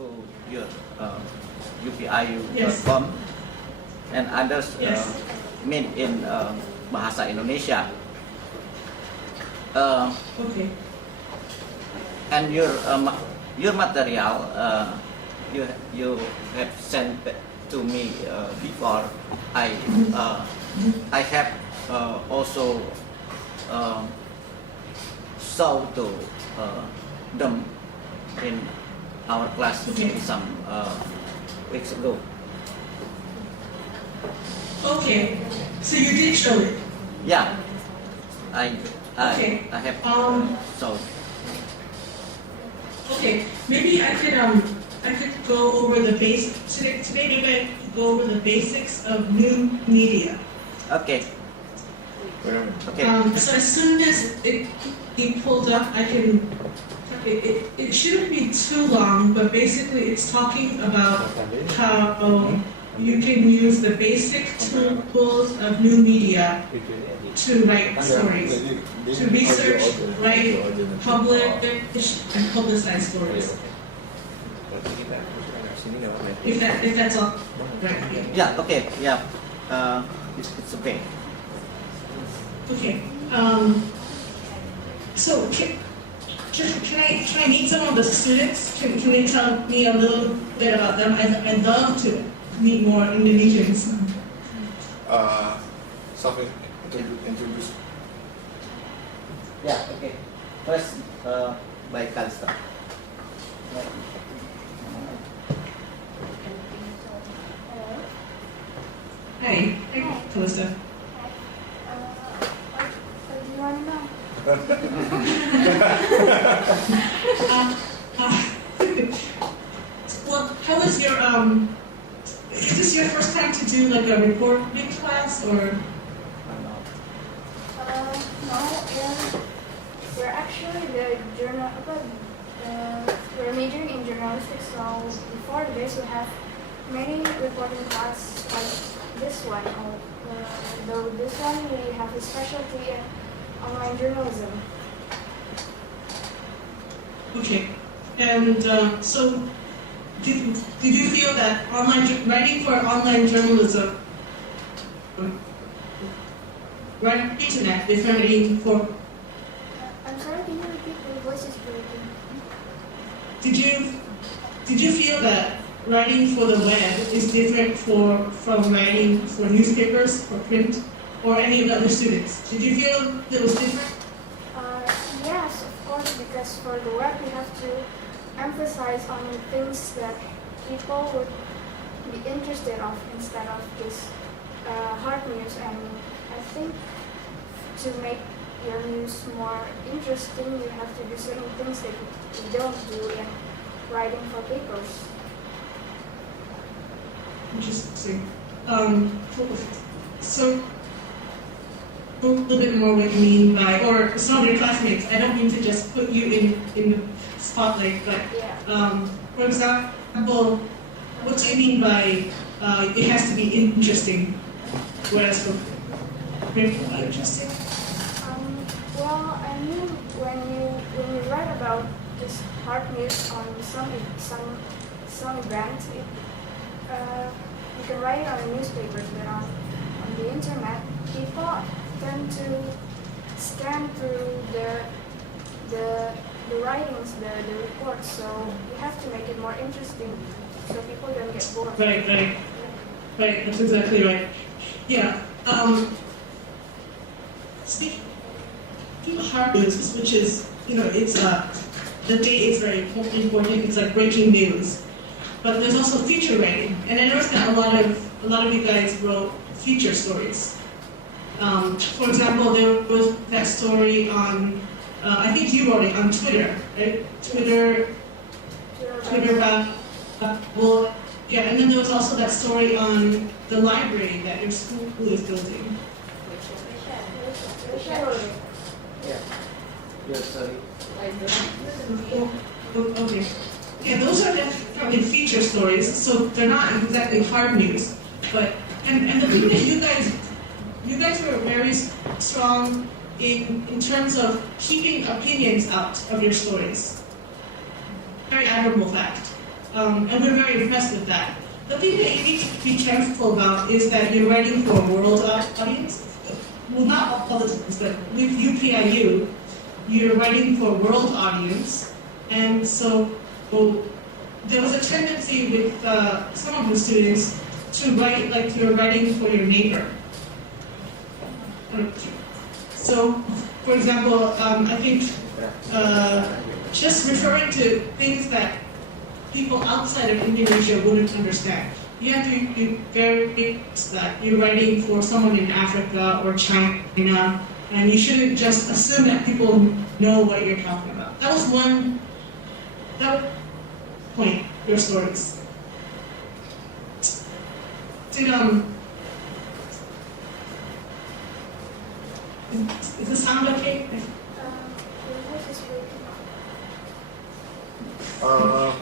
to your UPIU.com Yes. and others Yes. made in Bahasa Indonesia. Okay. And your material you have sent to me before. I have also show to them in our class Okay. some weeks ago. Okay. So you did show it. Yeah, Okay. I have shown. Okay. Maybe I could go over the basics today. Maybe I could go over the basics of new media. Okay. Okay. So as soon as it pulled up, I can. It shouldn't be too long, but basically it's talking about how you can use the basic tools of new media to write stories, to research, write, publish, and publicize stories. If that's all right. Yeah. Okay. Yeah. It's okay. Okay. So can I meet some of the students? Can they tell me a little bit about them? I'd love to meet more Indonesians. Introduce. Yeah. Okay. First, by Kalista. Hi, Calista. What do you want to know? Well, how was your is this your first time to do like a reporting class or? No, we're actually the we're majoring in journalistics, so before this we have many reporting class like this one. Though this one we have a specialty in online journalism. Okay, and so did you feel that writing for online journalism, right internet is writing for? I'm sorry, can you repeat? Your voice is breaking. Did you feel that writing for the web is different from writing for newspapers or print or any of the other students? Did you feel it was different? Yes, of course, because for the web we have to emphasize on things that people would be interested of instead of just hard news. And I think to make your news more interesting, you have to do certain things that you don't do in writing for papers. Interesting. So a little bit more what you mean by, or some of your classmates, I don't mean to just put you in the spotlight, but Yeah. for example, what do you mean by it has to be interesting, whereas for print, interesting? Well, I mean, when you write about this hard news on some event, you can write it on the newspapers, but on the internet, people tend to scan through the writings, the reports. So you have to make it more interesting, so people don't get bored. Right. That's exactly right. Yeah. Speaking of hard news, which is, it's the date is very important. It's like breaking news. But there's also feature writing, and I noticed that a lot of you guys wrote feature stories. For example, there was that story on, I think you wrote it on Twitter, right? Twitter. Well, yeah, and then there was also that story on the library that your school is building. Yeah. Yeah. Sorry. Okay. Yeah, those are definitely feature stories, so they're not exactly hard news. But and the thing that you guys were very strong in terms of keeping opinions out of your stories. Very admirable fact. and we're very impressed with that. The thing that you need to be careful about is that you're writing for a world audience. Well, not all the times, but with UPIU, you're writing for a world audience, and so there was a tendency with some of the students to write like you're writing for your neighbor. So, for example, I think just referring to things that people outside of Indonesia wouldn't understand. You have to be very that you're writing for someone in Africa or China, and you shouldn't just assume that people know what you're talking about. That was one point, your stories. Is the sound okay? Your voice is breaking up.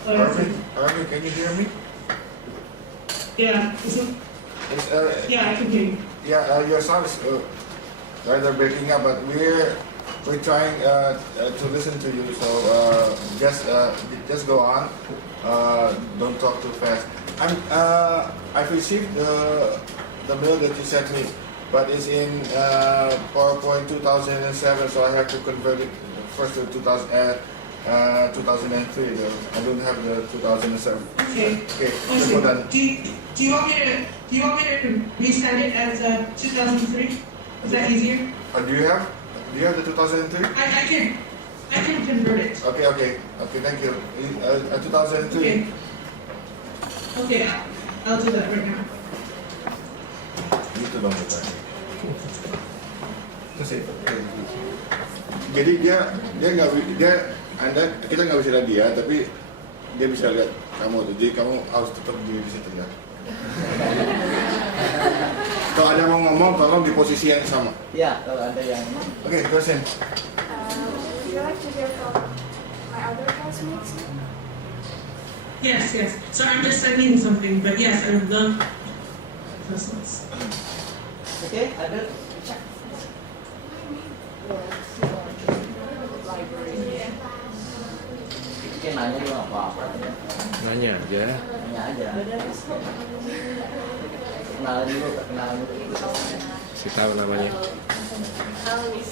Arvin, can you hear me? Yeah. Is it, It's, yeah, I can hear you. yeah, your sound is rather breaking up, but we're trying to listen to you. So just go on. Don't talk too fast. I've received the mail that you sent me, but it's in PowerPoint 2007, so I have to convert it first to 2003. Though. I don't have the 2007. Okay. Okay. I see. Hold on. Do you want me to resend it as 2003? Is that easier? Do you have the 2003? I can convert it. Okay. Thank you. 2003. Okay. Okay, I'll do that right now. Gitu dong kita. Jadi kita nggak bisa lihat dia, tapi dia bisa lihat kamu. Jadi kamu harus tetap di situ ya. Kalau ada mau ngomong, tolong di posisi yang sama. Ya, kalau ada yang Oke, terusin. Would you like to hear from my other classmates? Yes. So I'm just sending something, but yes, I would love this one. oke, ada. Mungkin nanya juga nggak apa-apa. Nanya aja. Nanya aja. Kenalan dulu. Si tahu namanya. Hello, Miss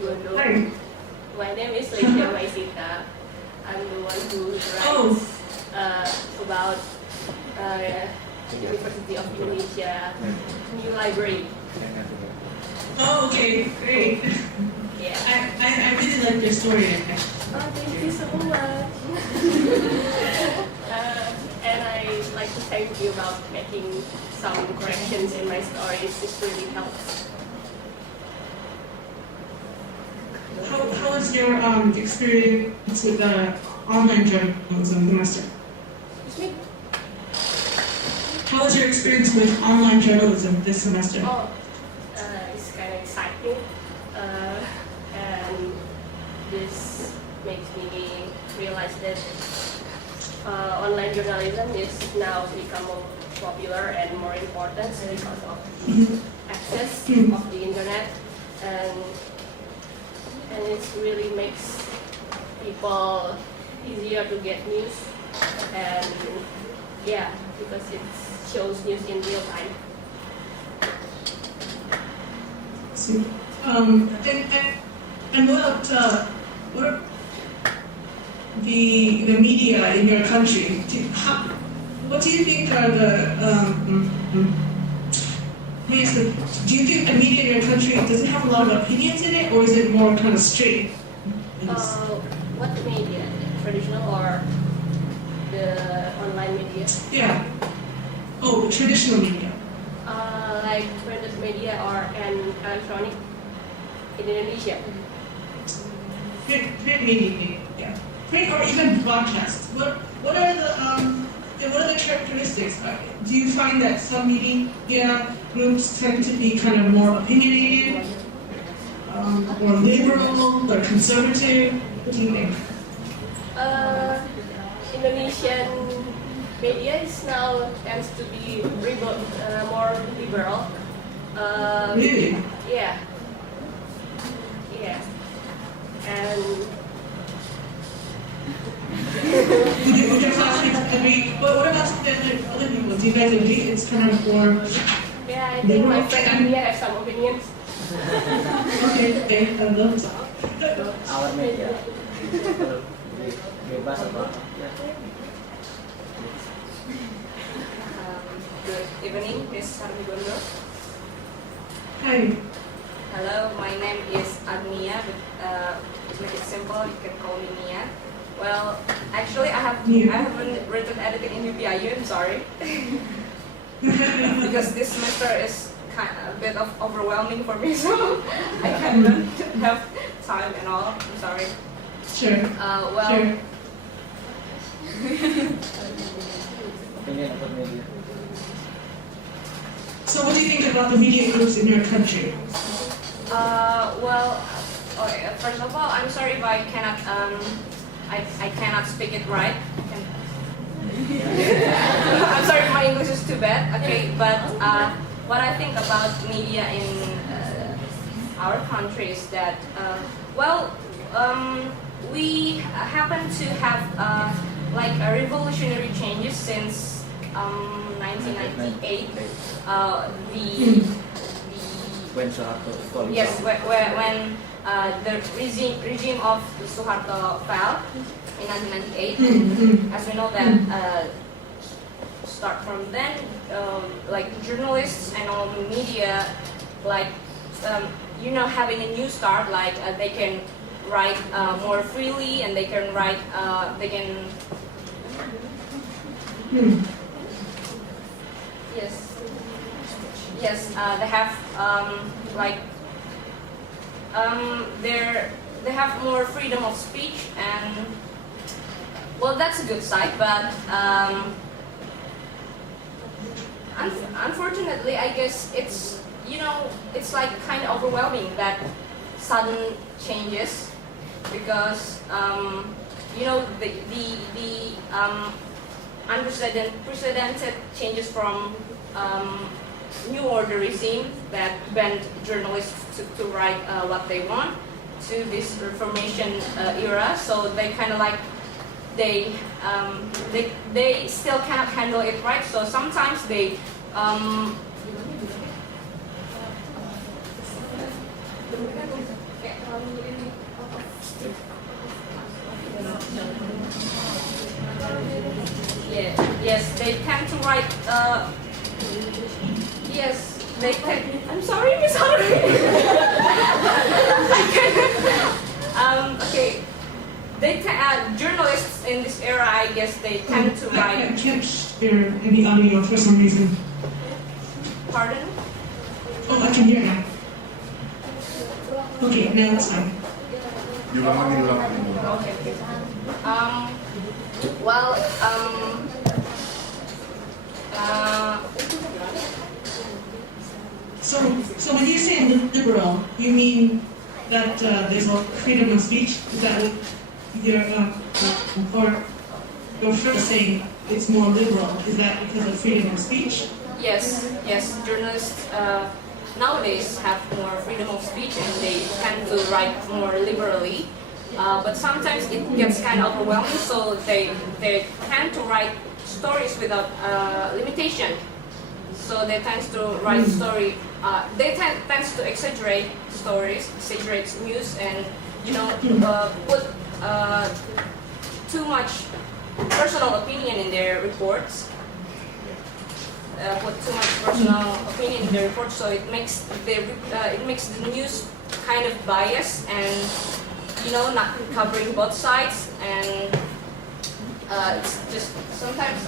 Gondo. Hi. My name is Leisha Maisita. I'm the one who Oh. writes about University of Indonesia new library. Oh, okay, great. Yeah. I really like your story. Oh, thank you so much. And I like to thank you about making some corrections in my stories. It really helps. How was your experience with the online journalism semester? Excuse me? How was your experience with online journalism this semester? Oh, it's kind of exciting, and this makes me realize that online journalism is now become more popular and more important because of access of the internet, and it really makes people easier to get news, and yeah, because it shows news in real time. So, and what are the media in your country? What do you think are the do you think the media in your country, does it have a lot of opinions in it, or is it more kind of straight? What media? Traditional or the online media? Yeah. Oh, traditional media. Like printed media or an electronic in Indonesia. Print media. Yeah. Print or even broadcast. What are the characteristics? Do you find that some media groups tend to be kind of more opinionated, or liberal, or conservative? What do you think? Indonesian media is now tends to be more liberal. Really? Yeah. And Would your classmates agree? But what about some of the other people? Do you guys agree? It's kind of more. Yeah, I think my friend Armia has some opinions. Okay, I love that. Our media. Bebas atau ya. Good evening, Ms. Harmigondo. Hi. Hello, my name is Agnia, but to make it simple, you can call me Mia. Well, actually, I haven't written anything in UPIU, I'm sorry. Because this semester is a bit of overwhelming for me, so I kind of don't have time and all, I'm sorry. Sure. Well, Sure. Opinion about media. So what do you think about the media groups in your country? Well, okay, first of all, I'm sorry if I cannot, I cannot speak it right. I'm sorry if my English is too bad, okay, but what I think about media in our country is that, we happen to have like a revolutionary changes since 1998. When Soeharto falling Yes, down. when the regime of Suharto fell in 1998, as we know that start from then, like journalists and all media, like having a new start, like they can write more freely and they can write, Yes, they have they have more freedom of speech, and well, that's a good side. But unfortunately, I guess it's it's like kind of overwhelming that sudden changes, because the unprecedented changes from New Order regime that banned journalists to write what they want to this Reformation era. So they kind of like they still cannot handle it right. So sometimes they yes, they tend to write. Yes, they tend. I'm sorry, Miss Harvey. Okay. Journalists in this era, I guess, they tend to I write. can't hear any audio for some reason. Pardon? Oh, I can hear now. Okay, now it's fine. Diulang lagi. Okay. Well, So when you say liberal, you mean that there's a freedom of speech? Is that what you're, or you're first saying it's more liberal? Is that because of freedom of speech? yes, journalists nowadays have more freedom of speech and they tend to write more liberally. But sometimes it gets kind of overwhelming, so they tend to write stories without limitation. So they tend to write story. They tends to exaggerate stories, exaggerate news, and put too much personal opinion in their reports. Put too much personal opinion in their reports, so it makes the news kind of biased and not covering both sides, and it's just sometimes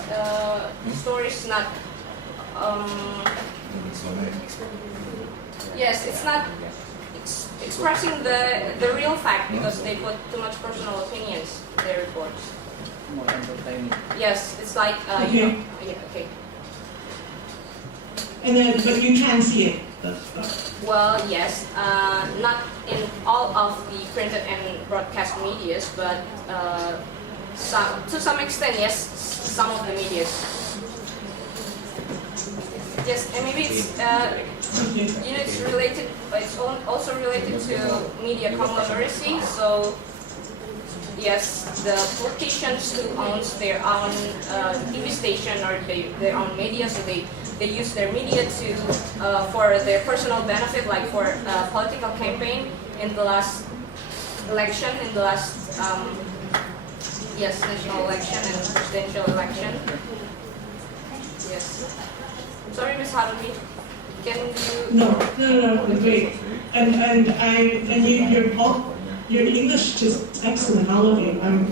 the story's not. Yes, it's not expressing the real fact because they put too much personal opinions in their reports. More entertaining. Yes, it's like Okay. okay. And then, but you can see it. Well, yes, not in all of the printed and broadcast medias, but to some extent, yes, some of the medias. Yes, and maybe it's it's related. It's also related to media conglomeracy. So yes, the politicians who owns their own TV station or their own media, so they use their media to for their personal benefit, like for political campaign in the last election, in the last yes, national election and presidential election. Yes. Sorry, Ms. Harumi. Can you? No, great. And your English is excellent, all of you. I'm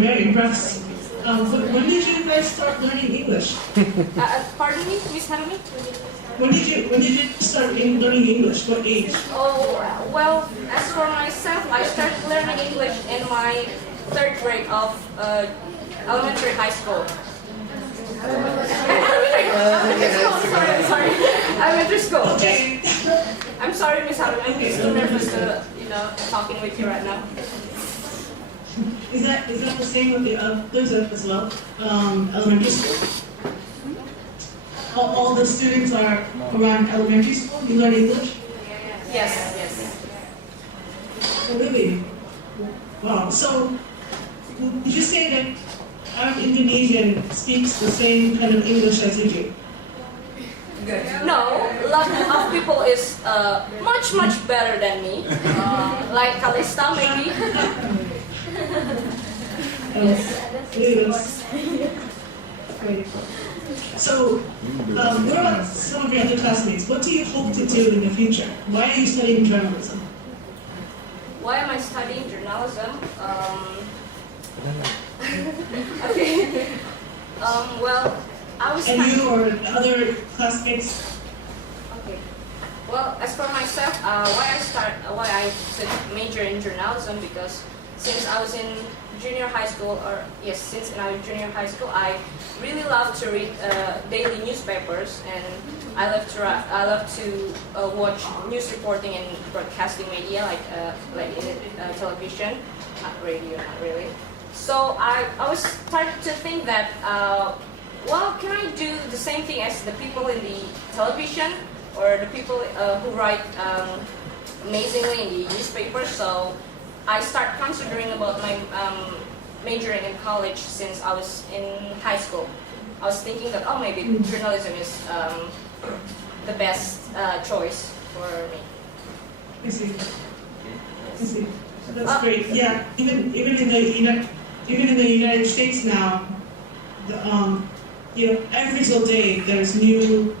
very impressed. When did you guys start learning English? Pardon me, Ms. Harumi? When did you start learning English? What age? Oh, well, as for myself, I started learning English in my 3rd grade of elementary high school. Sorry. Elementary school. Okay. I'm sorry, Miss Harumi. I'm just too nervous to, talking with you right now. Is that the same with the others as well? Elementary school? All the students are around elementary school? You learn English? Yes. Oh, really? Wow. So, would you say that our Indonesian speaks the same kind of English as you do? No, a lot of people is much better than me. Like Kalista, maybe. Yes. Great. So, what about some of your other classmates? What do you hope to do in the future? Why are you studying journalism? Why am I studying journalism? Okay. Well, I was. And you or other classmates? Okay. Well, as for myself, why I took major in journalism, because since I was in junior high school, since I was junior high school, I really love to read daily newspapers, and I love to watch news reporting and broadcasting media, like in television, not radio, not really. So I was starting to think that, can I do the same thing as the people in the television or the people who write amazingly in the newspaper? So I start considering about my majoring in college since I was in high school. I was thinking that, maybe journalism is the best choice for me. I see. That's great. Yeah, even in the United States now, every single day there's new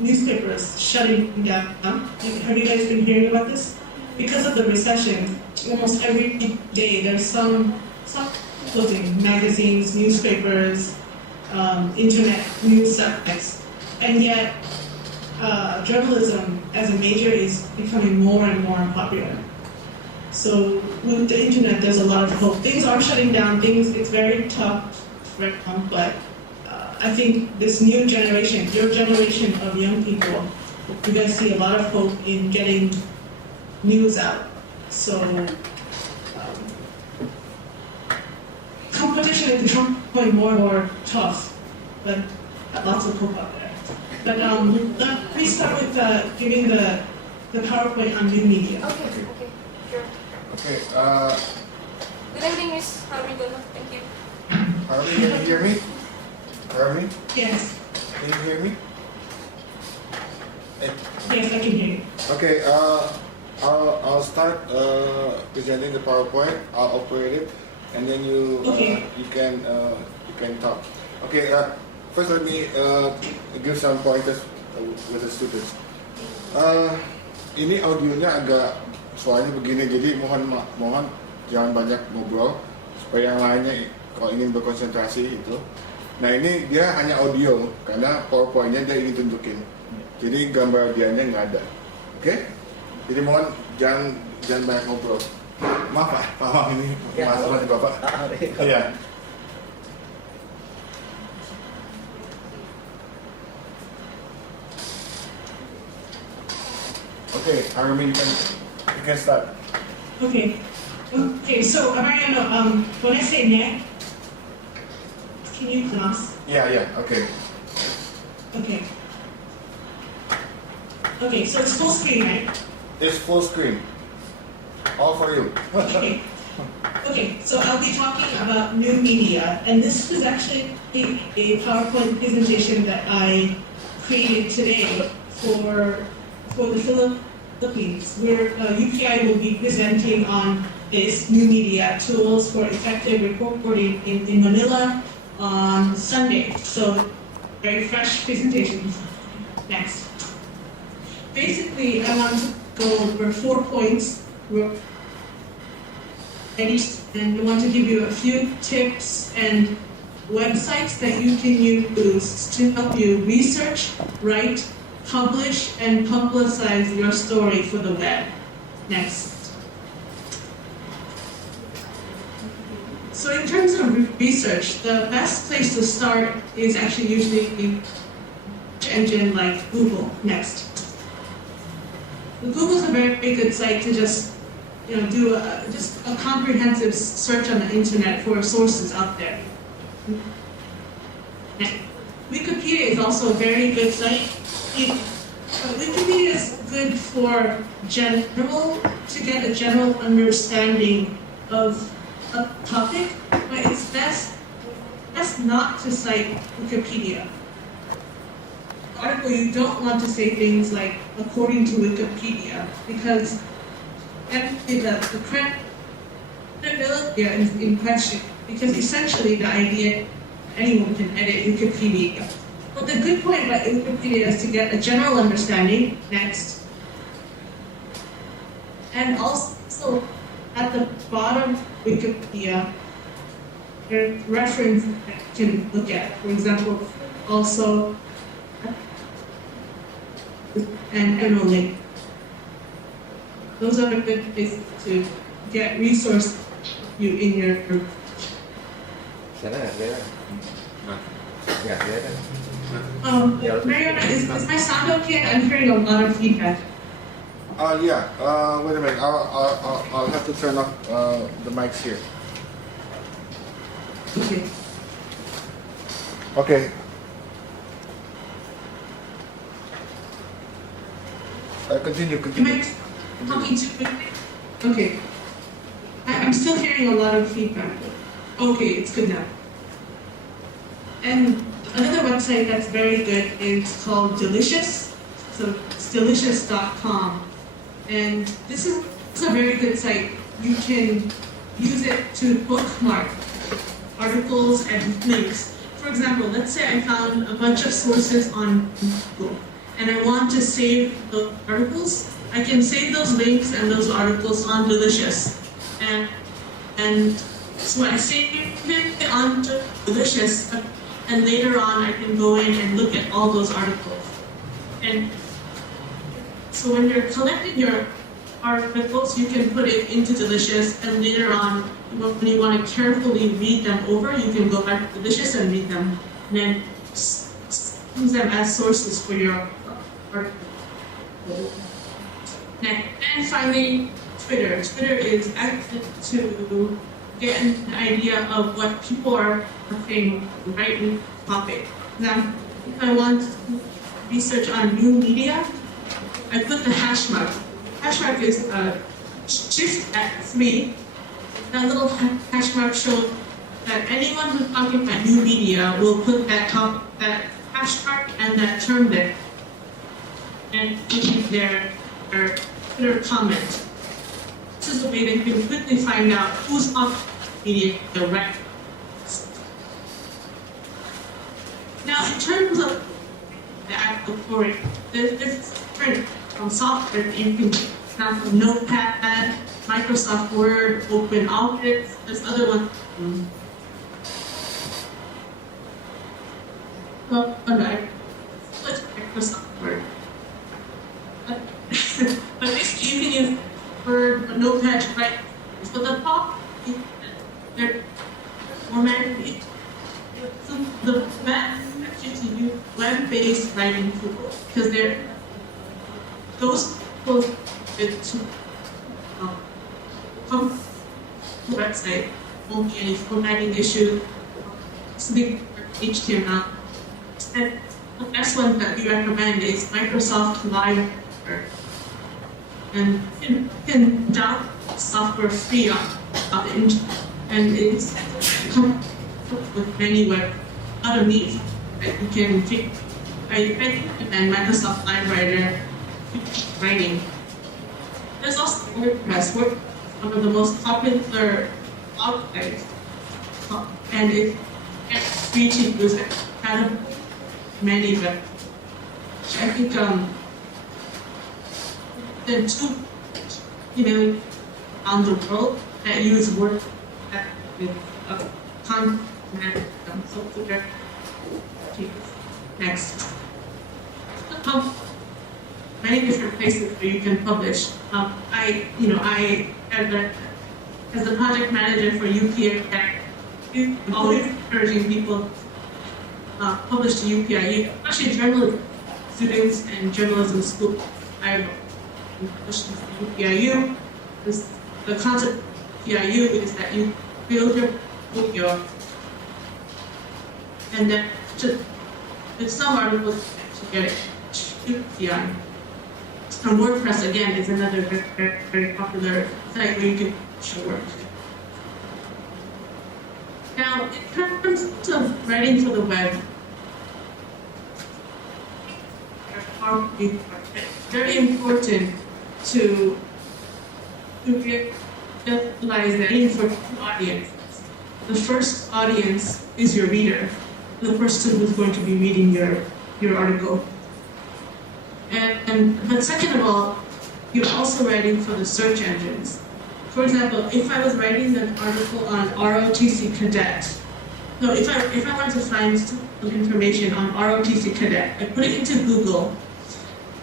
newspapers shutting down. Have you guys been hearing about this? Because of the recession, almost every day there's some closing, magazines, newspapers, internet news sites, and yet journalism as a major is becoming more and more popular. So with the internet, there's a lot of hope. Things are shutting down. It's very tough right now, but I think this new generation, your generation of young people, you guys see a lot of hope in getting news out. So competition is becoming more and more tough, but lots of hope out there. But let me start with giving the PowerPoint on new media. Okay, sure. Okay, Good evening, Miss Harumi. Thank you. Harvey, can you hear me? Harvey, Yes, can you hear me? yes, I can hear you. Okay, I'll start presenting the PowerPoint. I'll operate it, and then you can talk. Okay, first let me give some pointers with the students. Ini audionya agak soalnya begini, jadi mohon jangan banyak ngobrol supaya yang lainnya kalau ingin berkonsentrasi itu. Nah ini dia hanya audio karena PowerPoint-nya dia ingin tunjukin. Jadi gambar dianya nggak ada. Oke? Jadi mohon jangan banyak ngobrol. Maaf Pak, paham ini masalah di Bapak. Iya. Okay, Harumi, you can start. Okay. Okay, so Mariano, when I say neck, can you pronounce? Yeah, okay. Okay. Okay, so it's full screen, right? It's full screen. All for you. Okay. Okay, so I'll be talking about new media, and this is actually a PowerPoint presentation that I created today for the Philippines, where UPI will be presenting on this new media tools for effective reporting in Manila on Sunday. So very fresh presentation. Next. Basically, I want to go over 4 points. And I want to give you a few tips and websites that you can use to help you research, write, publish, and publicize your story for the web. Next. So in terms of research, the best place to start is actually usually a search engine like Google. Next. Google's a very good site to just do just a comprehensive search on the internet for sources out there. Wikipedia is also a very good site. Wikipedia is good for to get a general understanding of a topic, but it's best not to cite Wikipedia. Article, you don't want to say things like according to Wikipedia, because the credibility is in question, because essentially the idea anyone can edit Wikipedia. But the good point about Wikipedia is to get a general understanding. Next. And also at the bottom of Wikipedia, there are references that you can look at. For example, also and a link. Those are good places to get resources you in your group. Sana nggak kelihatan? Nggak kelihatan. Mariana, is my sound okay? I'm hearing a lot of feedback. Yeah. Wait a minute. I'll have to turn off the mics here. Okay. Okay. Continue. Am I talking too quickly? Okay. I'm still hearing a lot of feedback. Okay, it's good now. And another website that's very good is called Delicious. So it's delicious.com. And this is a very good site. You can use it to bookmark articles and links. For example, let's say I found a bunch of sources on Google, and I want to save the articles. I can save those links and those articles on Delicious. And so I save it on Delicious, and later on I can go in and look at all those articles. And so when you're collecting your articles, you can put it into Delicious, and later on, when you want to carefully read them over, you can go back to Delicious and read them, and then use them as sources for your article. And finally, Twitter. Twitter is active to get an idea of what people are saying right in the topic. Now, if I want to research on new media, I put the hash mark. Hash mark is shift at 3. That little hash mark shows that anyone who's talking about new media will put that hash mark and that term there, and give their Twitter comment. This is a way that you can quickly find out who's on media direct. Now, in terms of the actual story, there's different software that you can use. For example, Notepad, Microsoft Word, OpenOffice. There's other ones. Well, okay. What's Microsoft Word? But if you can use Word, Notepad, right? So the top, they're formatted. So the best actually to use web-based writing tools, because those tools to come to the website, won't be any formatting issues. It's big HTML. And the best one that we recommend is Microsoft Live. and you can download software free on the internet, and it's come with many web other needs that you can take. I recommend Microsoft Live writing. There's also WordPress, one of the most popular blog sites, and it's free to use it. Kind of many web. I think there are two, around the world that use WordPress with content software. Next. Many different places where you can publish. I as the project manager for UPI, I'm always encouraging people publish to UPIU, especially journalism students and journalism school. I published to UPIU. The concept of UPIU is that you build your portfolio, and then with some articles to get it to UPI. And WordPress again is another very, very popular site where you can show work. Now, in terms of writing for the web, it's very important to realize that for two audiences. The first audience is your reader, the person who's going to be reading your article. But second of all, you're also writing for the search engines. For example, if I was writing an article on ROTC Cadet, if I want to find some information on ROTC Cadet, I put it into Google,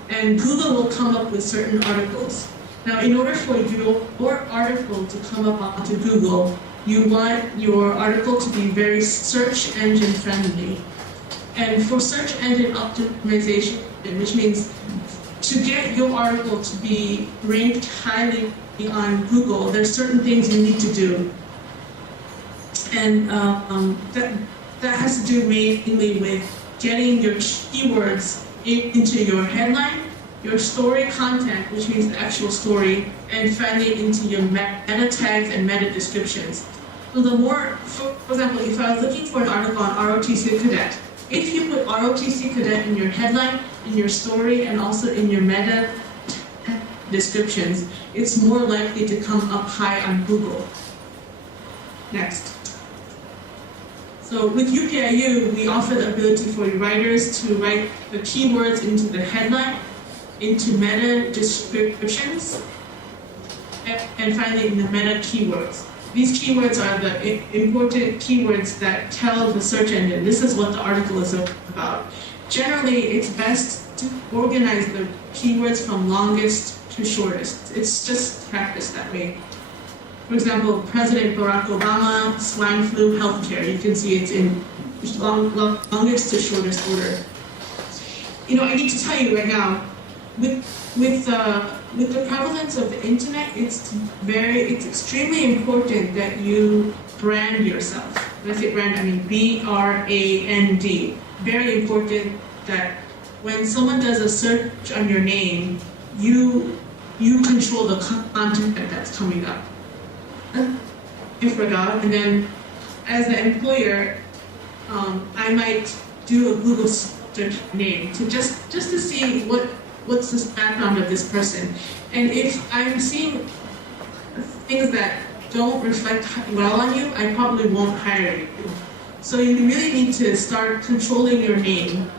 and Google will come up with certain articles. Now, in order for your article to come up onto Google, you want your article to be very search engine friendly. And for search engine optimization, which means to get your article to be ranked highly on Google, there's certain things you need to do. And that has to do mainly with getting your keywords into your headline, your story content, which means the actual story, and finally into your meta tags and meta descriptions. So the more, for example, if I was looking for an article on ROTC Cadet, if you put ROTC Cadet in your headline, in your story, and also in your meta descriptions, it's more likely to come up high on Google. Next. So with UPIU, we offer the ability for writers to write the keywords into the headline, into meta descriptions, and finally in the meta keywords. These keywords are the important keywords that tell the search engine this is what the article is about. Generally, it's best to organize the keywords from longest to shortest. It's just practice that way. For example, President Barack Obama, swine flu, healthcare. You can see it's in longest to shortest order. I need to tell you right now, with the prevalence of the internet, it's extremely important that you brand yourself. When I say brand, I mean BRAND. Very important that when someone does a search on your name, you control the content that's coming up. I forgot. And then, as the employer, I might do a Google search name to just to see what's this background of this person. And if I'm seeing things that don't reflect well on you, I probably won't hire you. So you really need to start controlling your name.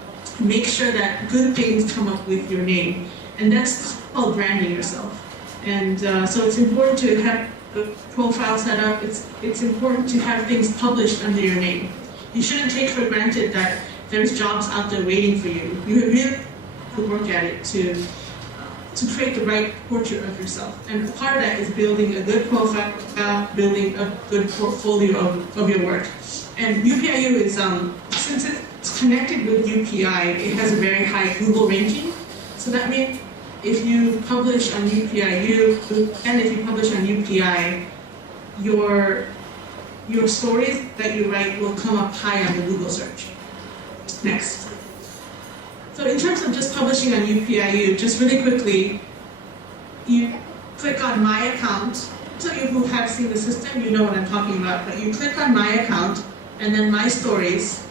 Make sure that good things come up with your name. And that's called branding yourself. And so it's important to have a profile set up. It's important to have things published under your name. You shouldn't take for granted that there's jobs out there waiting for you. You really have to work at it to create the right portrait of yourself. And part of that is building a good profile, building a good portfolio of your work. And UPIU is, since it's connected with UPI, it has a very high Google ranking. So that means if you publish on UPIU, and if you publish on UPI, your stories that you write will come up high on the Google search. Next. So in terms of just publishing on UPIU, just really quickly, you click on My Account. So you who have seen the system, you know what I'm talking about. But you click on My Account and then My Stories,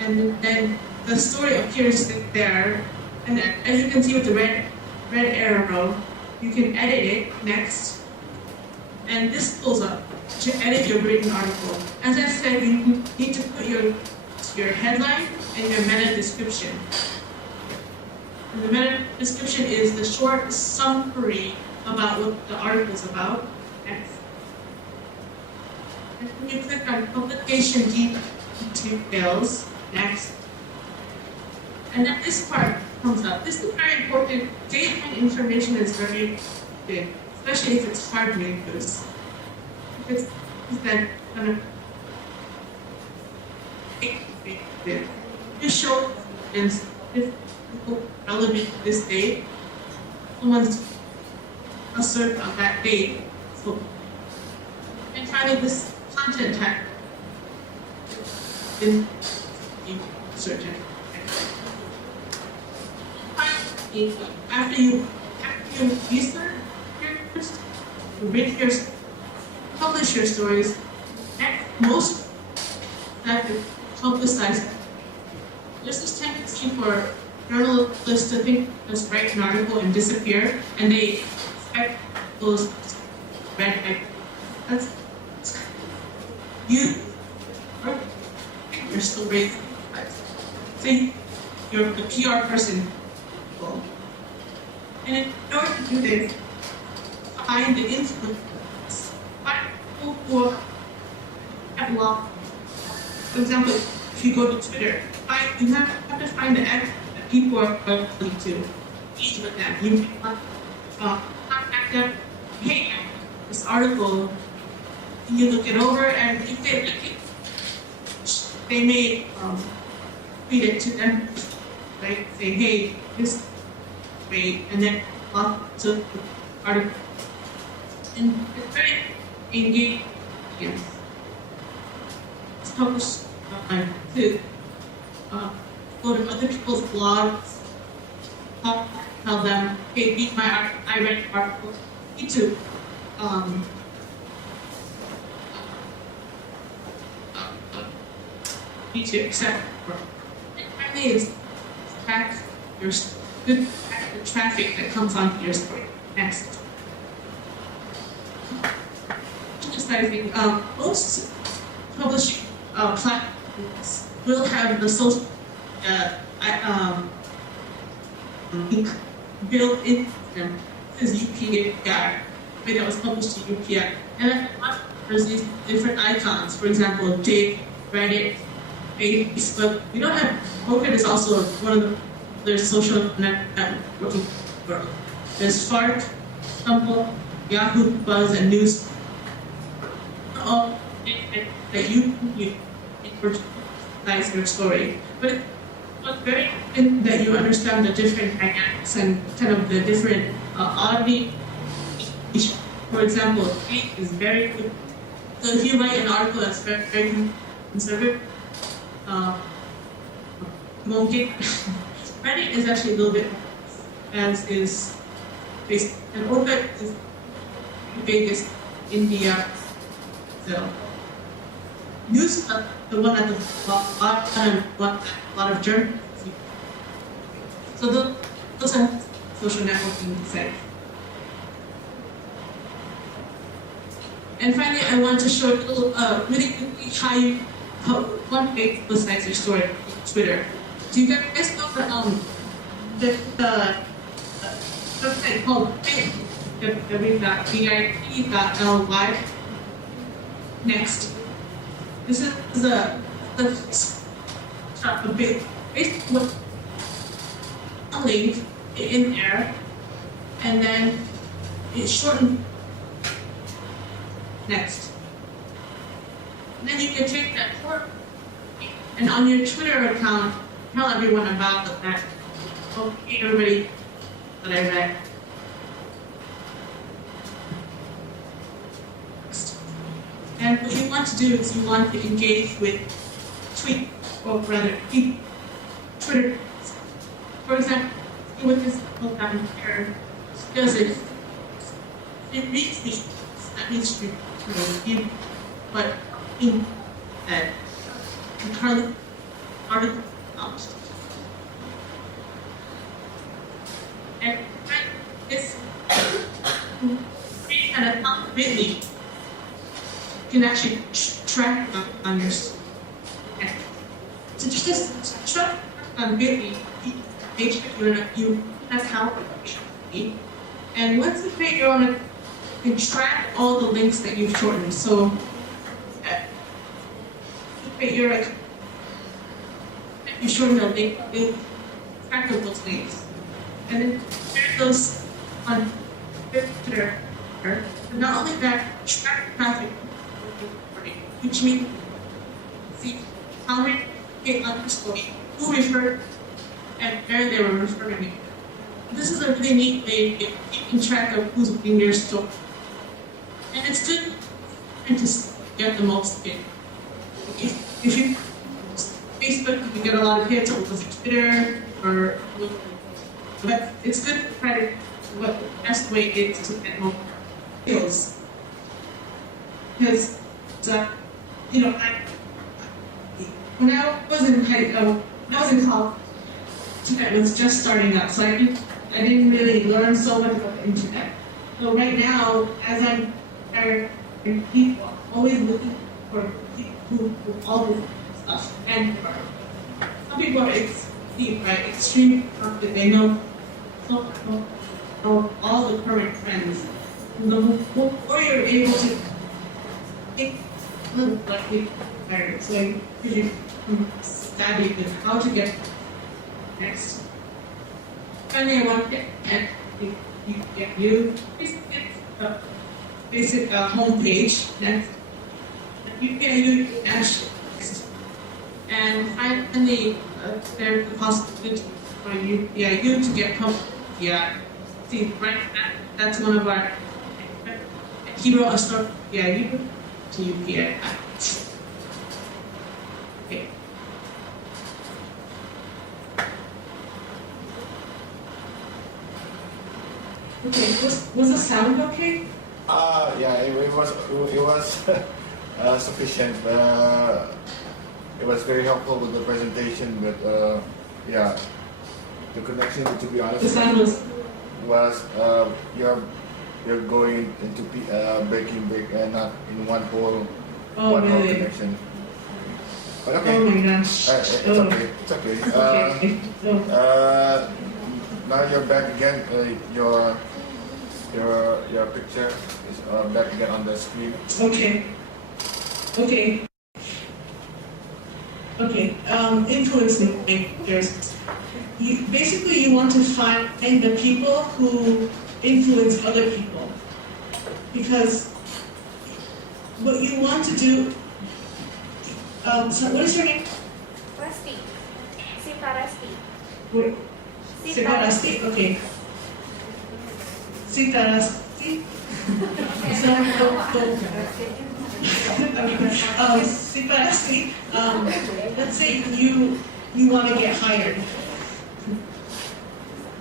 and then the story appears there. And then, as you can see with the red arrow, you can edit it next. And this pulls up to edit your written article. As I said, you need to put your headline and your meta description. And the meta description is the short summary about what the article is about. Next. And when you click on publication details, next. And then this part comes up. This is very important. Data and information is very good, especially if it's hard news. If it's then kind of just show is relevant to this date. Someone's assert on that date. So, and finally, this content tag in certain. After you research, you publish your stories, most that publicize. There's this tendency for journalists to think just write an article and disappear, and they expect those read. That's you. You're still raising. Say you're the PR person. And in order to do this, find the influence. Find people who have law. For example, if you go to Twitter, you have to find the app that people are going to engage with them. You can contact them. Hey, this article. You look it over, and if they like it, they may read it to them. Right? Say, hey, this. And then lots of articles. And it's very engaging. It's published online too. Go to other people's blogs, tell them, hey, read my I read article. Me too. Me too, except for. And finally is track your good the traffic that comes onto your story. Next. Emphasizing, most publishing platforms will have the social built in them. This is UPI, that was published to UPI. And then there's these different icons. For example, Dig, Reddit, Facebook. We don't have, Pocket is also one of the there's social networking world. There's Fark, Tumblr, Yahoo, Buzz, and News. All that you advertise your story. But it's very important that you understand the different dynamics and kind of the different audience. For example, hate is very good. So if you write an article that's very conservative, you won't get. Reddit is actually a little bit, as is Facebook. And Orbit is the biggest India. So, news the one at the bottom, a lot of journalists. So those are social networking sites. And finally, I want to show a little, really quickly how one way to publicize your story on Twitter. Do you guys know the website called www.bit.ly? Next. This is the big Facebook link in there, and then it's shortened. Next. And then you can take that short and on your Twitter account, tell everyone about that. Okay, everybody that I read. And what you want to do is you want to engage with tweet, or rather, Twitter. For example, with this book down here, does it it reads the that means you but in the current article comes. And it's and accountability you can actually track on your so just track on Bitly, make sure you account and once you create your own, you can track all the links that you've shortened. So create your you shorten the link, you track of those links. And then share those on Twitter. But not only that, track traffic, which means see how many underscore who referred and where they were referring. This is a really neat way of keeping track of who's in your store. And it's good to get the most hit. If you Facebook, you get a lot of hits, or Twitter, or but it's good to try to what the best way is to get more skills. Because when I was in college, internet was just starting up, so I didn't really learn so much about the internet. So right now, as I'm hiring people, I'm always looking for people who all this stuff. And some people are extremely confident. They know all the current trends. The more you're able to think like we hired, so I really studied how to get next. Finally, I want to get you basic homepage. Next, you can use Dash. And finally, there's the possibility for UPIU to get home. Yeah, see, right? That's one of our hero store UPIU to UPI. Okay. Okay, was the sound okay? Yeah, it was sufficient. It was very helpful with the presentation, but yeah, the connection, to be honest, The sound was you're going into breaking and not in one whole really? connection. But okay, Oh my gosh. it's okay. It's okay. Okay. Now you're back again. Your picture is back again on the screen. Okay. Okay. Okay. Influencing makers. Basically, you want to find the people who influence other people, because what you want to do. So what is your name? Rasti. Sita Rasti. Wait, Sita Rasti. Okay. Sita Rasti. Sita Rasti. Let's say you want to get hired.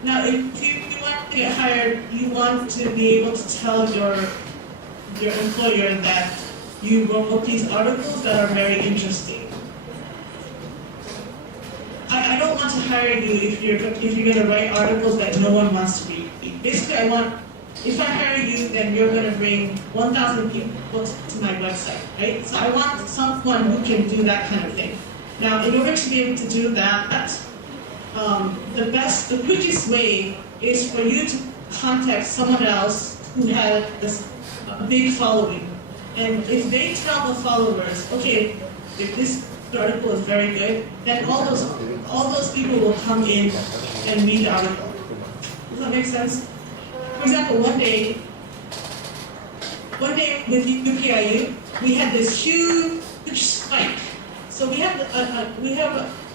Now, if you want to get hired, you want to be able to tell your employer that you wrote these articles that are very interesting. I don't want to hire you if you're going to write articles that no one wants to read. Basically, if I hire you, then you're going to bring 1,000 people to my website, right? So I want someone who can do that kind of thing. Now, in order to be able to do that, the quickest way is for you to contact someone else who has a big following. And if they tell the followers, okay, if this article is very good, then all those people will come in and read the article. Does that make sense? For example, one day with UPIU, we had this huge spike. So we have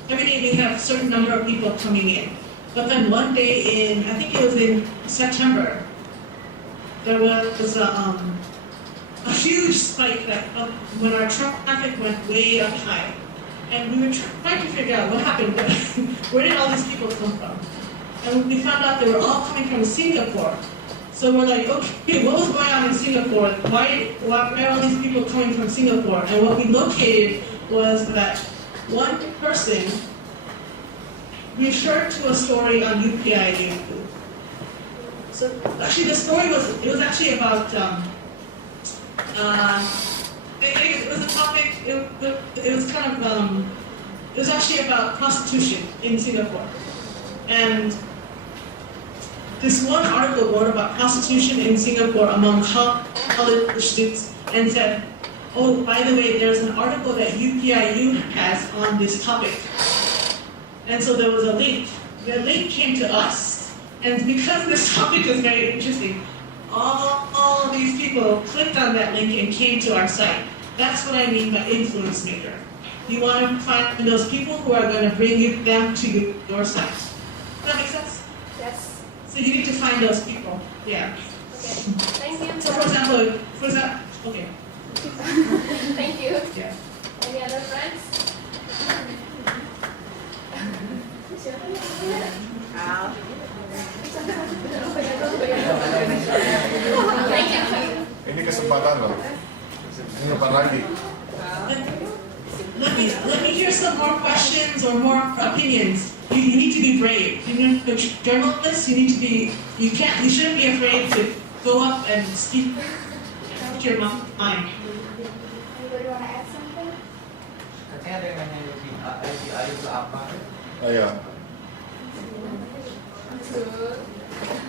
every day we have a certain number of people coming in. But then one day I think it was in September, there was a huge spike that when our traffic went way up high. And we were trying to figure out what happened. Where did all these people come from? And we found out they were all coming from Singapore. So we're like, okay, what was going on in Singapore? Why are all these people coming from Singapore? And what we located was that one person referred to a story on UPIU. So actually, the story was actually about it was a topic. It was kind of it was actually about prostitution in Singapore, and this one article wrote about prostitution in Singapore among college students and said, oh, by the way, there's an article that UPIU has on this topic. And so there was a link. The link came to us. And because this topic is very interesting, all these people clicked on that link and came to our site. That's what I mean by influence maker. You want to find those people who are going to bring them to your site. Does that make sense? Yes. So you need to find those people. Yeah. Okay. Thank you. So for example, okay. Thank you. Yeah. Any other friends? Thank you. Ini kesempatan loh. Ini kapan lagi? Let me hear some more questions or more opinions. You need to be brave. You know, journalists, you shouldn't be afraid to go up and speak your mind. Anybody want to add something? Katanya ada yang nanya UPIU itu apa? Iya.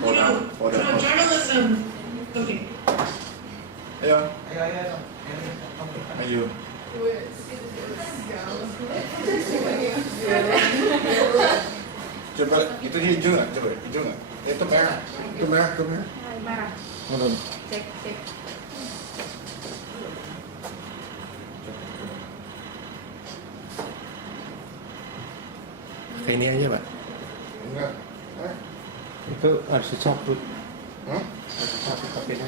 You know, journalism. Okay. Ayo. Ayo. Ayo. Coba itu hijau nggak? Coba hijau nggak? Itu merah. Itu merah. Itu merah. Merah. Mana? Cek. Kayak ini aja Pak. Enggak. Itu harus dicabut. Hah? Harus dicabut pakainya.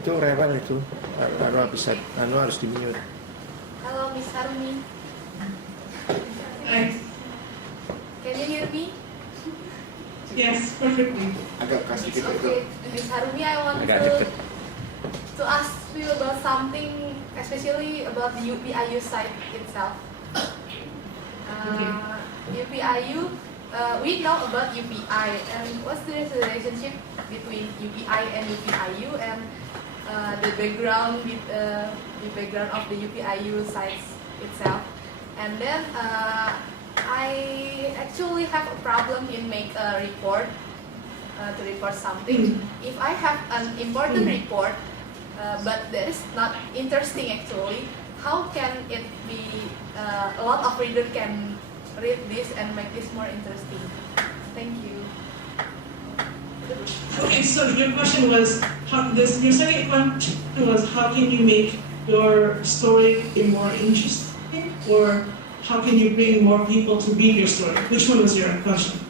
Itu rewel itu. Harus di mute. Hello, Miss Harumi. Hi. Can you hear me? Yes, perfectly. Agak kasih kita itu. Okay, Miss Harumi, I want Agak deket. to ask you about something, especially about the UPIU site itself. UPIU, we know about UPI, and what's the relationship between UPI and UPIU, and the background with the background of the UPIU sites itself. And then I actually have a problem in make a report to report something. If I have an important report, but that is not interesting actually, how can it be a lot of reader can read this and make this more interesting? Thank you. Okay, so your question was your second question was how can you make your story more interesting, or how can you bring more people to read your story? Which one was your question?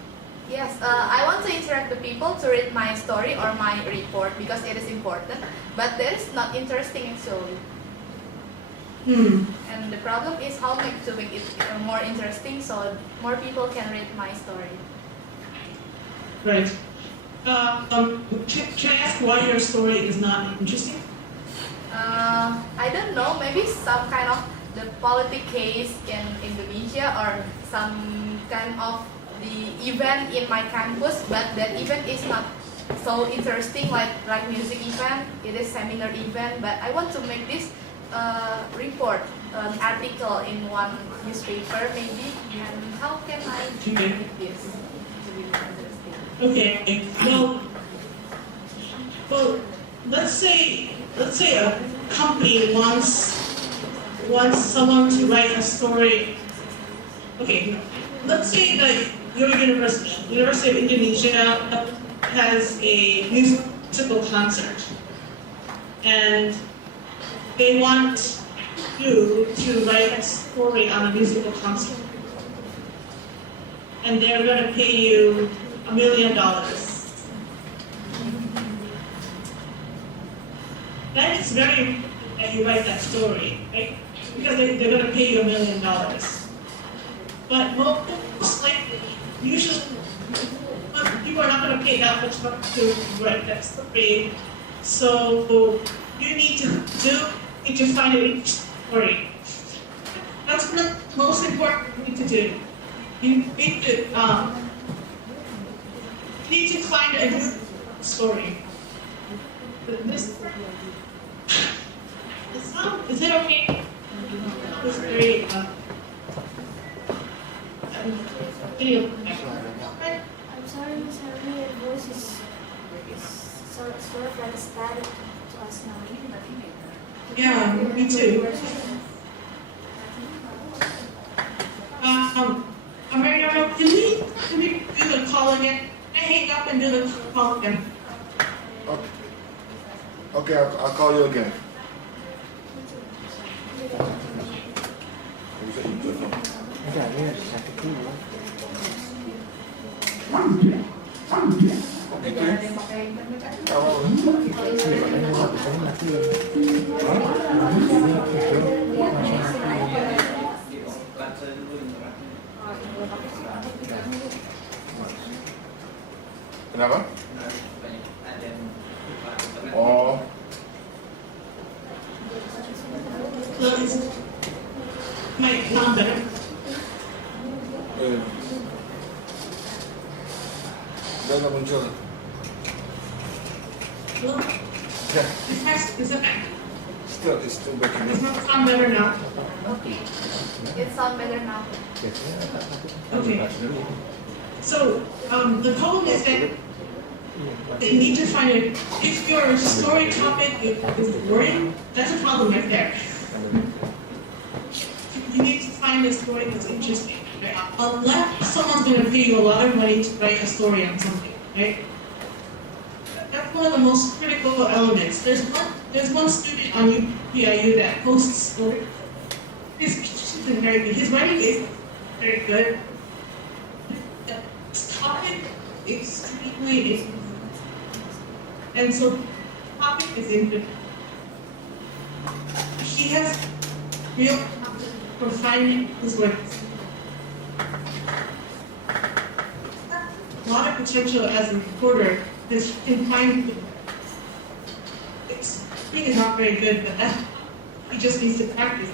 Yes, I want to interact the people to read my story or my report because it is important, but that is not interesting actually. And the problem is how to make it more interesting so more people can read my story. Right. Can I ask why your story is not interesting? I don't know, maybe some kind of the politic case in Indonesia or some kind of the event in my campus, but that event is not so interesting like music event, it is seminar event, but I want to make this report, an article in one newspaper maybe, and how can I make this to be more interesting? Okay. Well, let's say a company wants someone to write a story. Okay, let's say that your University of Indonesia, has a musical concert, and they want you to write a story on a musical concert, and they're going to pay you $1 million. Then it's very important that you write that story, right? Because they're going to pay you $1 million. But most likely, usually people are not going to pay that much money to write that story. So you need to find an interesting story. That's the most important thing to do. You need to find a good story. This sound, is it okay? It's very video. I'm sorry, Miss Harvey, your voice is sort of like static to us now. Yeah, me too. America, can we do the call again? Can I hang up and do the call again? Okay, I'll call you again. Enggak, ini harus sakit dulu. Kenapa? Oh, Might sound better. udah nggak muncul. Look, Ya, is it back? it's still breaking. Does not sound better now. It sounds better now. Okay. So the problem is that you need to find it. If your story topic is boring, that's a problem right there. You need to find a story that's interesting. Right? Unless someone's going to pay you a lot of money to write a story on something, right? That's one of the most critical elements. There's one student on UPIU that posts stories. His very good. His writing is very good. His topic is extremely interesting. And so topic is interesting. He has real talent for finding his words. A lot of potential as a reporter is he can find it's he is not very good, but he just needs to practice.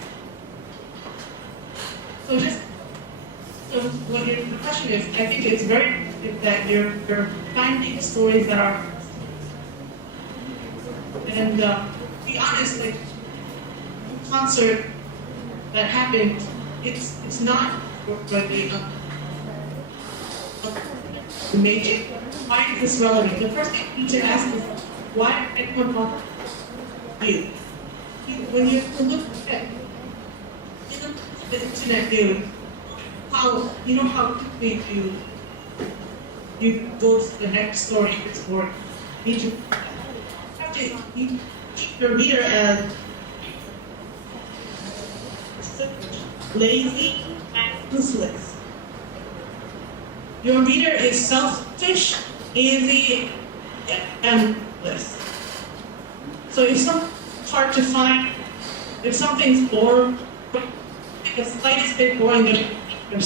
So what your question is, I think it's very important that you're finding stories that are and be honest, like concert that happened, it's not really major. Why is this relevant? The first thing you need to ask is why did anyone want you? When you look at the internet news, how quickly you go to the next story if it's boring. You have to keep your reader as lazy and useless. Your reader is selfish, lazy, and useless. So if something's hard to find, if something's boring, if the slightest bit boring, then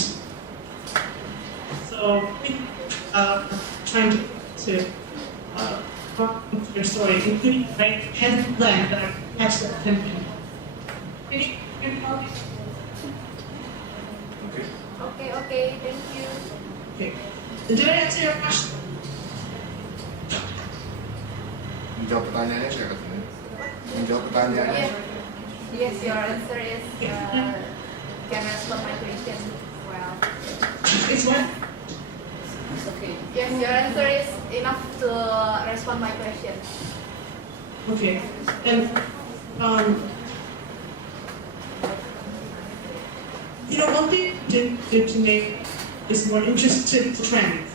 so trying to your story, including headlines that are catch the attention. Okay. Okay, thank you. Okay. Did I answer your question? Menjawab pertanyaannya saya katanya. Menjawab pertanyaannya. Yes, your answer is can respond my question well. It's what? It's okay. Yes, your answer is enough to respond my question. Okay. And one thing to make this more interesting to trends.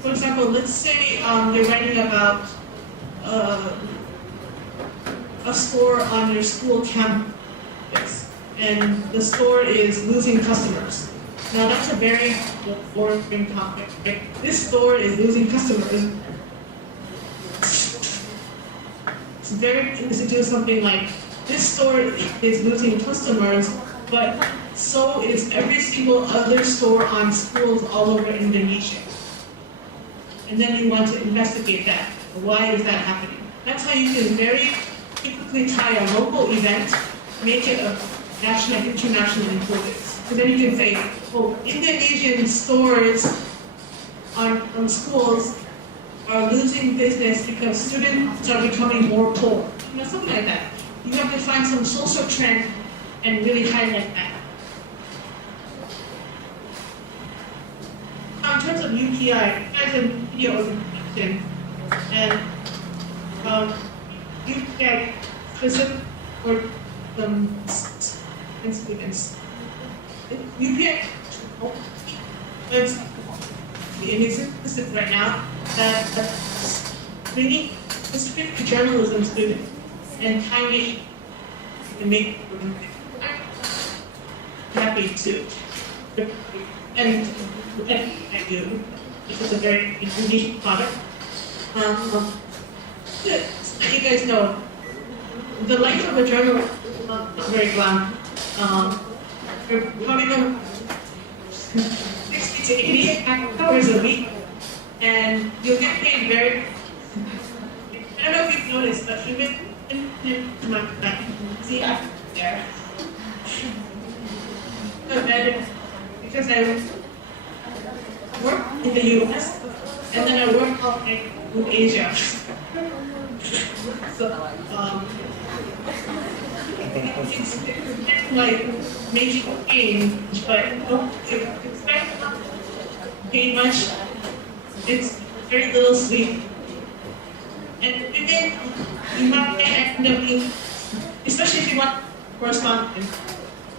For example, let's say you're writing about a store on your school campus, and the store is losing customers. Now that's a very boring topic. Right? This store is losing customers. It's very easy to do something like, this store is losing customers but so is every single other store on schools all over Indonesia. And then you want to investigate that. Why is that happening? That's how you can very quickly tie a local event, make it a national and international importance. So then you can say, oh, Indonesian stores on schools are losing business because students are becoming more poor. You know, something like that. You have to find some social trend and really highlight that. Now, in terms of UPI, as a video question, and UPI specific for students. UPI is in existence right now that really specific to journalism students and highly make happy to and I do. This is a very unique product. Good. So you guys know the life of a journalist is not very glam. You're probably going 60 to 80 hours a week, and you'll get paid very. I don't know if you've noticed, but even in my back, see up there. So that because I work in the US and then I work out in Asia. So it's like making change, but it's not pay much. It's very little sleep. And then you might end up being, especially if you want correspondence,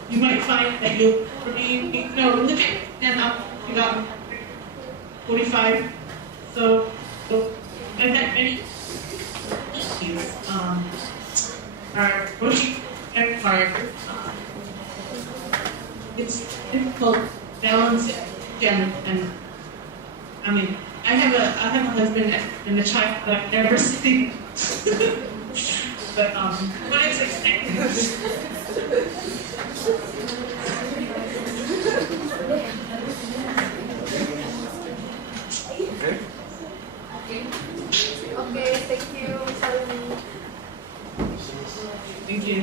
you might find that you'll be, look at them up, you got 45. So and that many issues are working very hard. It's difficult balancing and I mean I have a husband and a child that I've never seen. But what it's expected. Okay, thank you, Salmi. Thank you.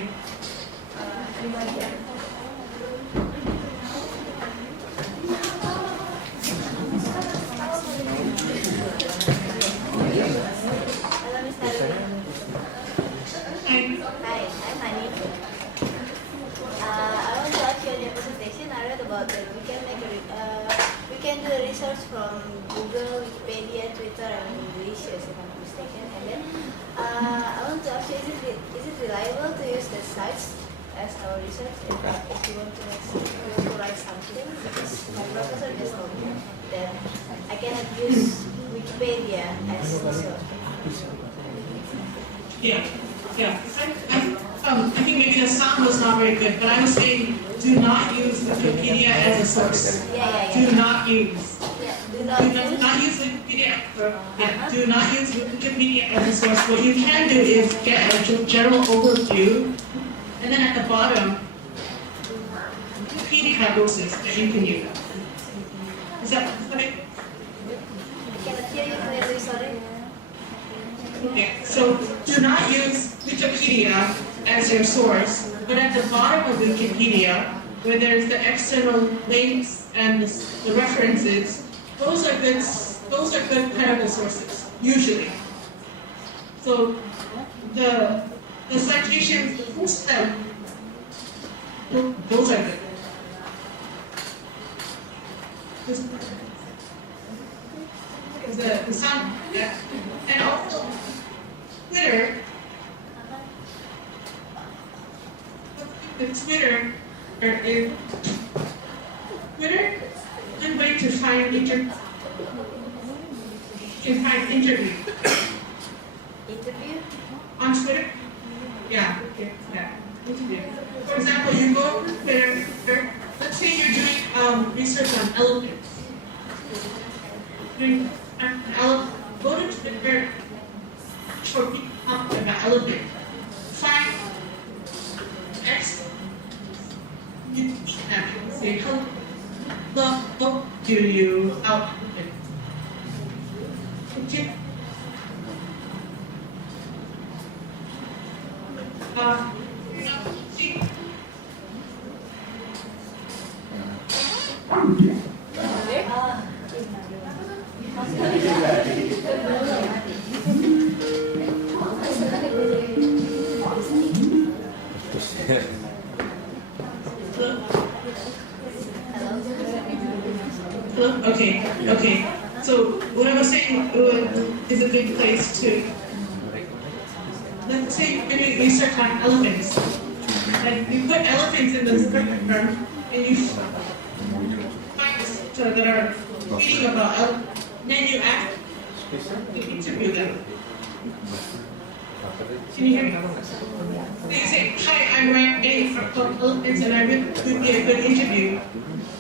Anybody else? Hello, Miss Nalini. Hi, I'm Hani. I want to ask you on your presentation. I read about that we can do research from Google, Wikipedia, Twitter, and English, if I'm not mistaken. And then I want to ask you: is it reliable to use the sites as our research if you want to write something? Because my professor just told me that I cannot use Wikipedia as research. Yeah. I think maybe the sound was not very good, but I was saying do not use Wikipedia as a source. Yeah. Do not use. Yeah, Do not use Wikipedia. Do not use Wikipedia as a source. What you can do is get a general overview, and then at the bottom, Wikipedia sources that you can use. Is that okay? I cannot hear you clearly, sorry. Okay, so do not use Wikipedia as your source, but at the bottom of Wikipedia, where there's the external links and the references, those are good credible sources, usually. So the citations, those are good. The sound, yeah. And also Twitter. The Twitter is one way to find interview. Interview? On Twitter. Yeah. Interview. For example, you go to Twitter. Let's say you're doing research on elephants. Go to Twitter for people talking about elephants. Find X. You say hello to you out. Okay. Hello? Okay. So what I was saying is a good place to, let's say when you research on elephants, and you put elephants in the search term, and you find that are reading about elephants, then you ask to interview them. Can you hear me? They say, hi, I'm writing for elephants, and I would be a good interview.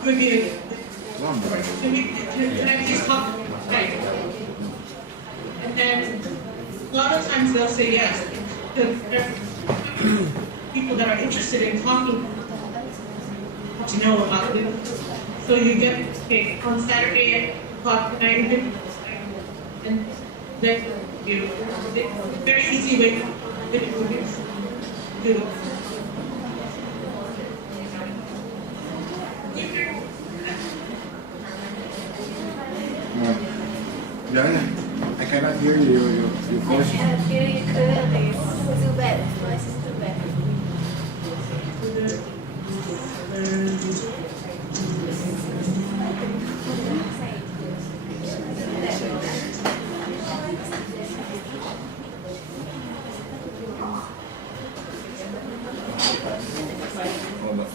Would be a can I please talk? Right. And then a lot of times they'll say yes. Because there are people that are interested in talking to know about it. So you get on Saturday at o'clock, and then you very easy way to do. I cannot hear you. Your I voice. cannot hear you clearly. It's too bad. Voice is too bad. Hold on.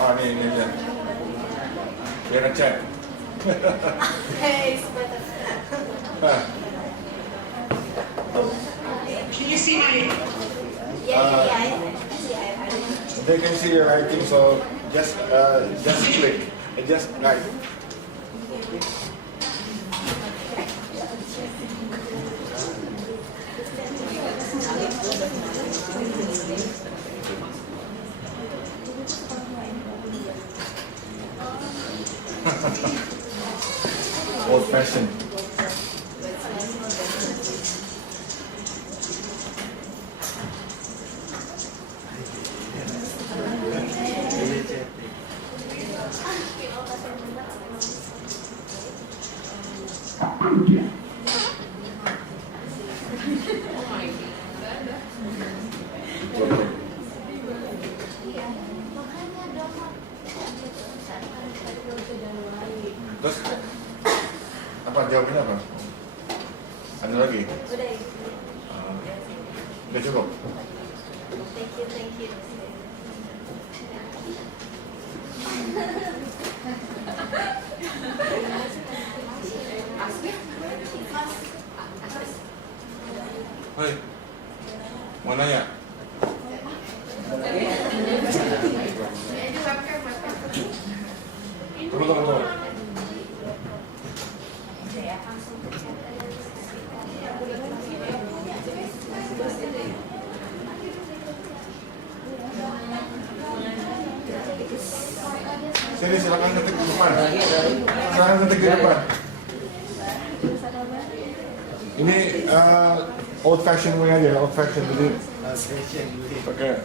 Oh, ini. Biar ngecek. Hey, it's better. Can you see my? Yeah. I see. I They can see your writing, so just click. Just write. Old fashioned. Terus apa jawabnya apa? Ada lagi? Udah. Udah cukup? Thank you. Hei, mau nanya? Tunggu. Sini silakan ketik di depan. Silakan ketik di depan. Ini old fashion way aja, old fashion jadi pakai.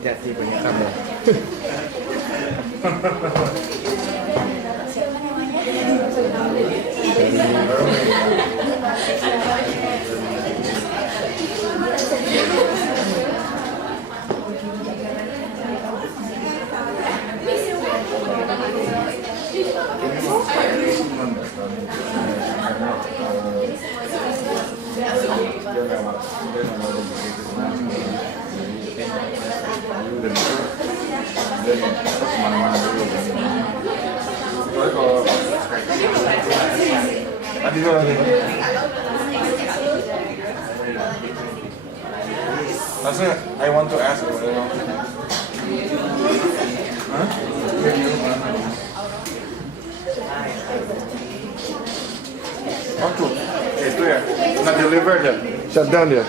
Jadi banyak kamu. Maksudnya, I want to ask you know. Huh? Waktu Itu ya, not delivered ya, shut down ya.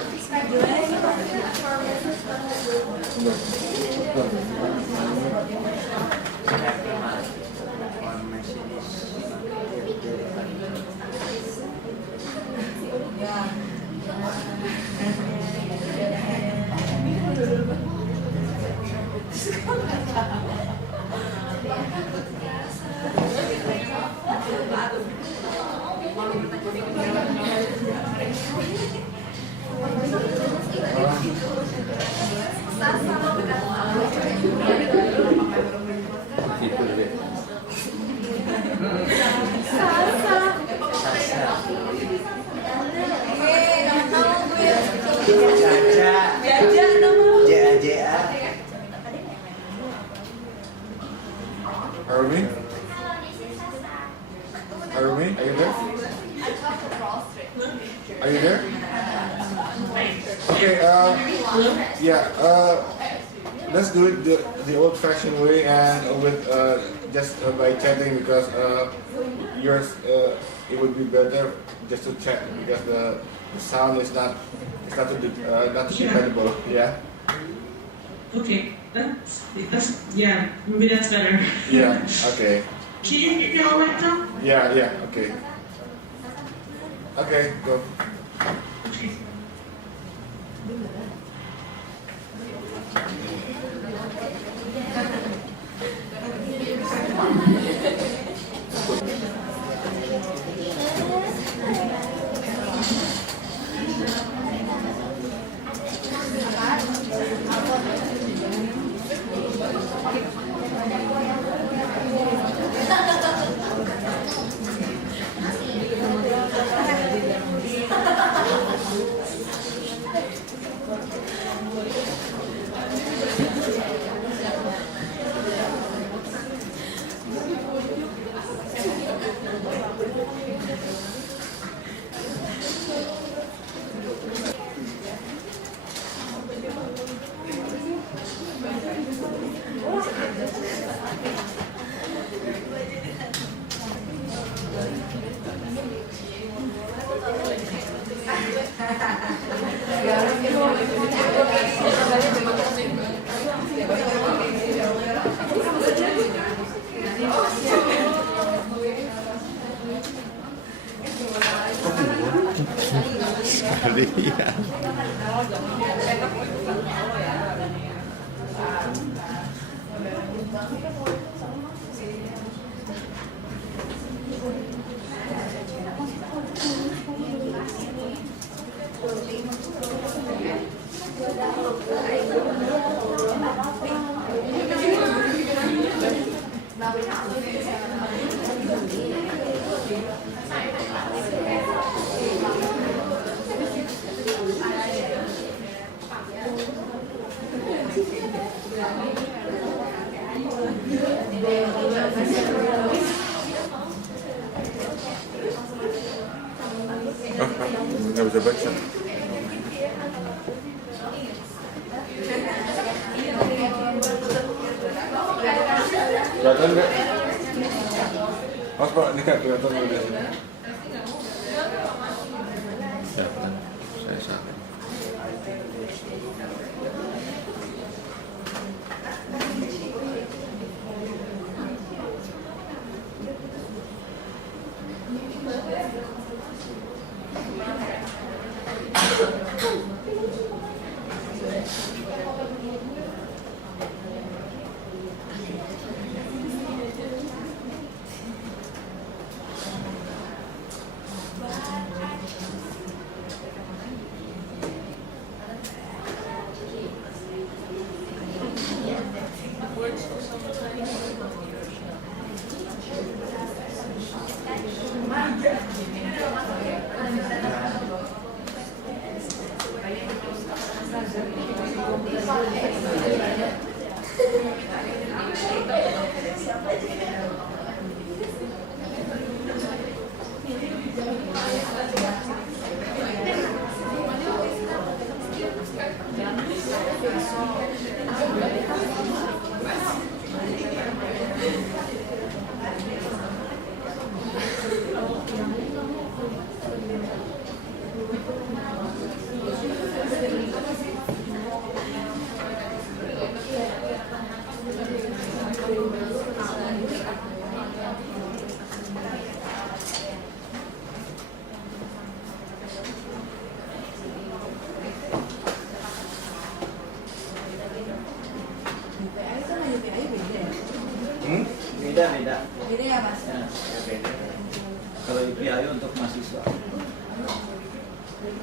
Arumi? Arumi, are you there? Are you there? Okay, yeah, let's do it the old-fashioned way and with just by chatting because yours it would be better just to chat because the sound is not not dependable. Yeah. Okay, that's yeah, maybe that's better. Yeah. Okay. Can you hear me all right now? Yeah. Yeah. Okay. Okay. Go. Okay. Nggak bisa baca. Kelihatan nggak? Mas Pak, ini kan kelihatan nggak di sini? Ya, saya sampai. biaya untuk mahasiswa. Thank you.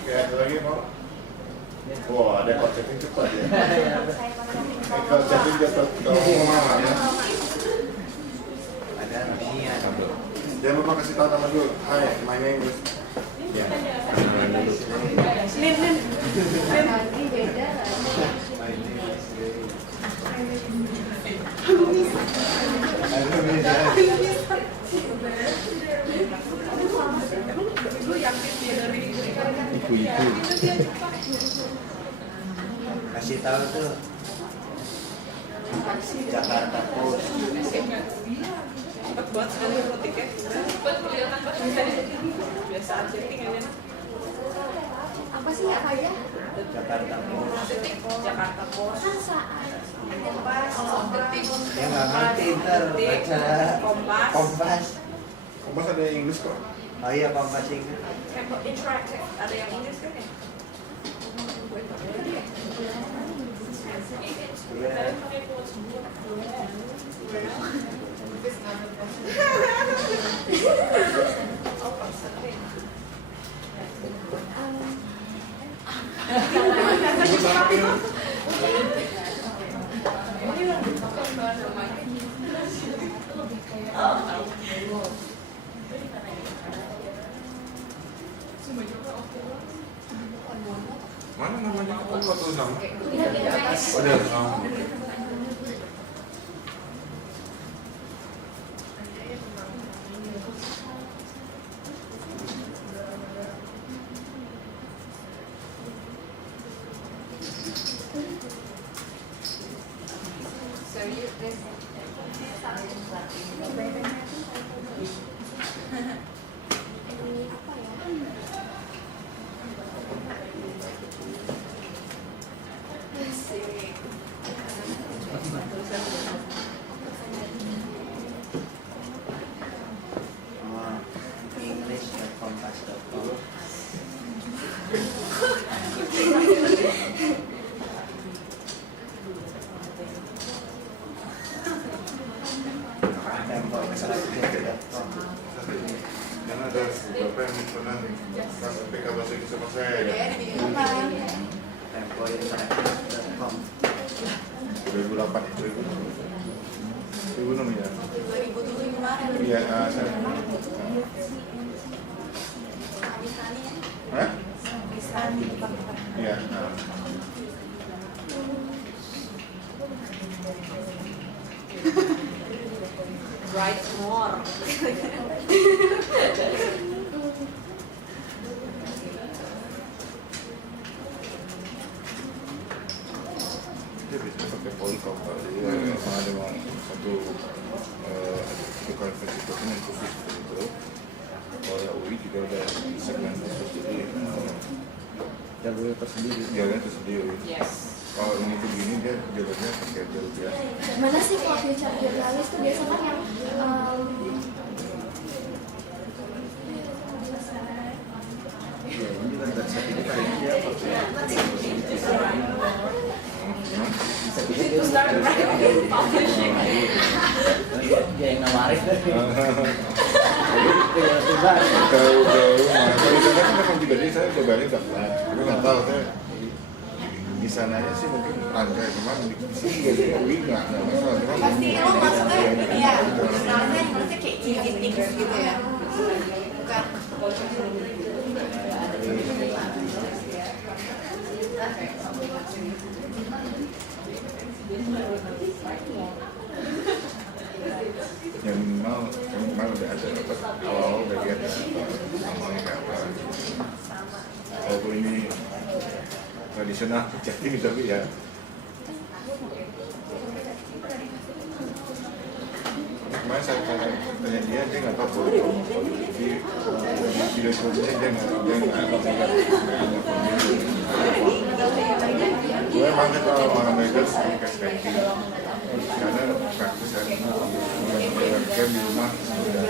Oke, ada lagi mau? Wah, ada konsepnya cepat ya. Konsepnya cepat. Ada namanya. Jangan lupa kasih tahu nama dulu. Hi, my name is. Ya. Kasih tahu tuh. Jakarta Post. Cepet banget sekali rotiknya. Cepet kelihatan pas Biasa aja tinggalnya. Apa sih apa ya? Jakarta Post. Jakarta Post. Detik. Ya nggak ngerti ntar baca Kompas. Kompas. Kompas ada yang Inggris kok. Oh iya Kompas ini. Tempo Interactive. Ada yang Inggris kan ya? Iya. Mana namanya? Oh, nggak tahu nama. Oh, dia nama. So you this. Oh, English.kompas.com. Tempo.com. Karena ada beberapa yang pernah PK bahasa Inggris sama saya ya. Tempointeraktif.com. 2008 ya, 2006 ya. 2007 kemarin. Iya, saya. Hah? Iya. Write more. Dia bisa pakai Polcom kali. Jadi ada satu konferensi dosen yang khusus seperti itu. Kalau yang UI juga ada segmen khusus, jadi Jalur tersendiri. jalannya tersendiri. Yes. Kalau ini tuh gini dia jalannya pakai jalur biasa. Mana sih kalau future jurnalis tuh biasanya kan yang Iya, ini kan sertifikat dia pakai. To start writing, publishing. Dia yang nawarin. Itu yang tunggal. Kalau internet kan memang juga, jadi saya cobain daftar. Tapi nggak tahu saya di sananya sih mungkin ada, cuman di sini jadi UI nggak masalah. Cuman Pasti lo masuknya ini ya. Misalnya harusnya kayak editing gitu ya. Bukan. yang minimal kami kemarin udah ada awal udah lihat normalnya kayak apa. Walaupun ini tradisional jadi tapi ya kemarin saya tanya dia nggak tahu polikom jadi video sebelumnya dia nggak gue emang kalau orang Medan suka sketching karena praktis kan webcam di rumah sudah.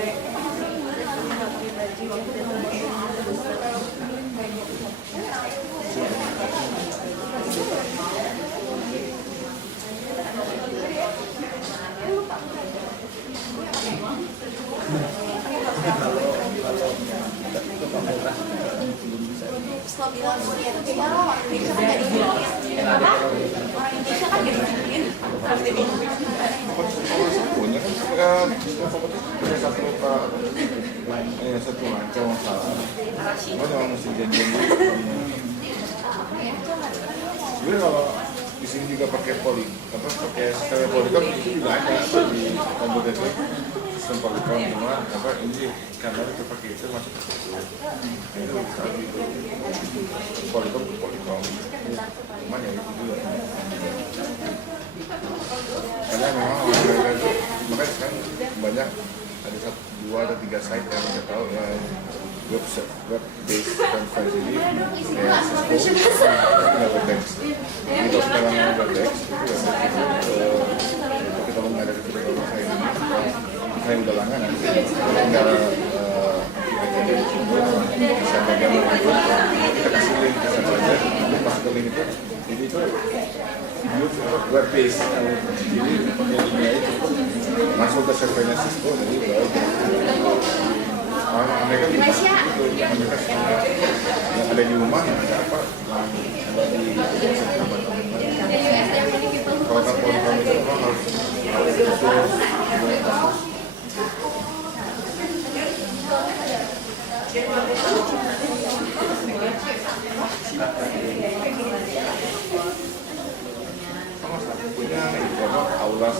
Setelah bilang kuliah itu kayaknya orang Indonesia kan jadi orang Indonesia kan jadi harus jadi Punya kan punya satu rancang masalah. Cuma yang mesti janjian dulu. Gue kalau di sini juga pakai pakai sistem Polycom itu juga ada di komputer itu sistem Polycom cuma ini karena itu pakai itu masuk ke situ. Itu bisa gitu. Polycom ke Polycom. Cuma ya itu juga. Karena memang orang itu makanya sekarang banyak ada 1, 2 atau 3 site yang saya tahu ya web based conference ini kayak Cisco, Webex. Jadi kalau sekarang Webex itu kita mau ngadain kita kalau saya udah langganan tinggal bisa bagaimana itu kita kasih link bisa belajar masuk ke link itu jadi itu web based jadi yang itu masuk ke servernya Cisco jadi baru mereka bisa itu mereka semua yang ada di rumah yang ada apa yang ada di kalau kan Polycom itu memang harus punya aula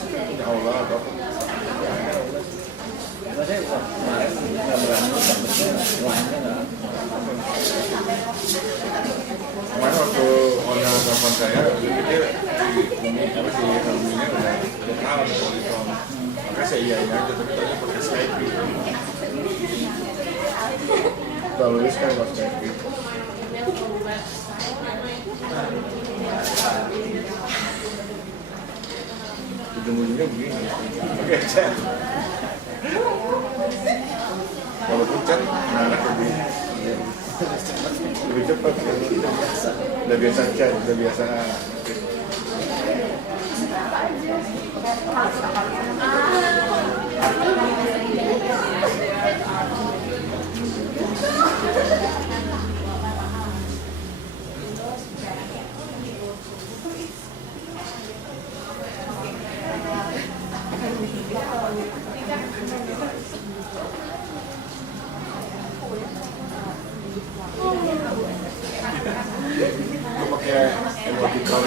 punya aula atau apa Saya kemarin nggak berani semuanya nggak. kemarin waktu owner telepon saya dia pikir ini apa sih ilmunya udah tahu Polycom makanya saya iyain aja tapi tadi pakai Skype gitu terlalu riskan kalau Skype gitu ujung-ujungnya begini pakai chat walaupun chat anak lebih cepat kan udah biasa chat udah biasa pakai emoticon.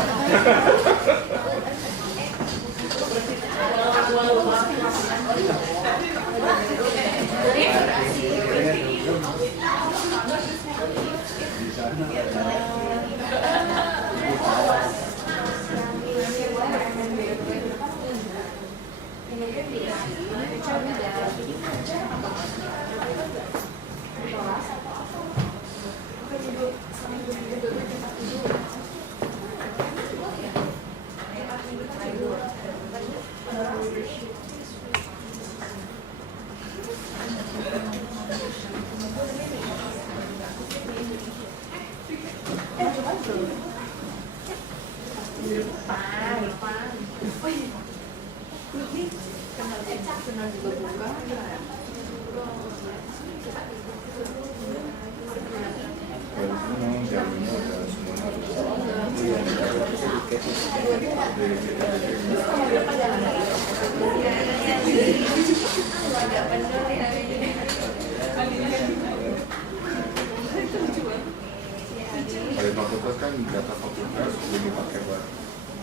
Pada fakultas kan data fakultas belum dipakai buat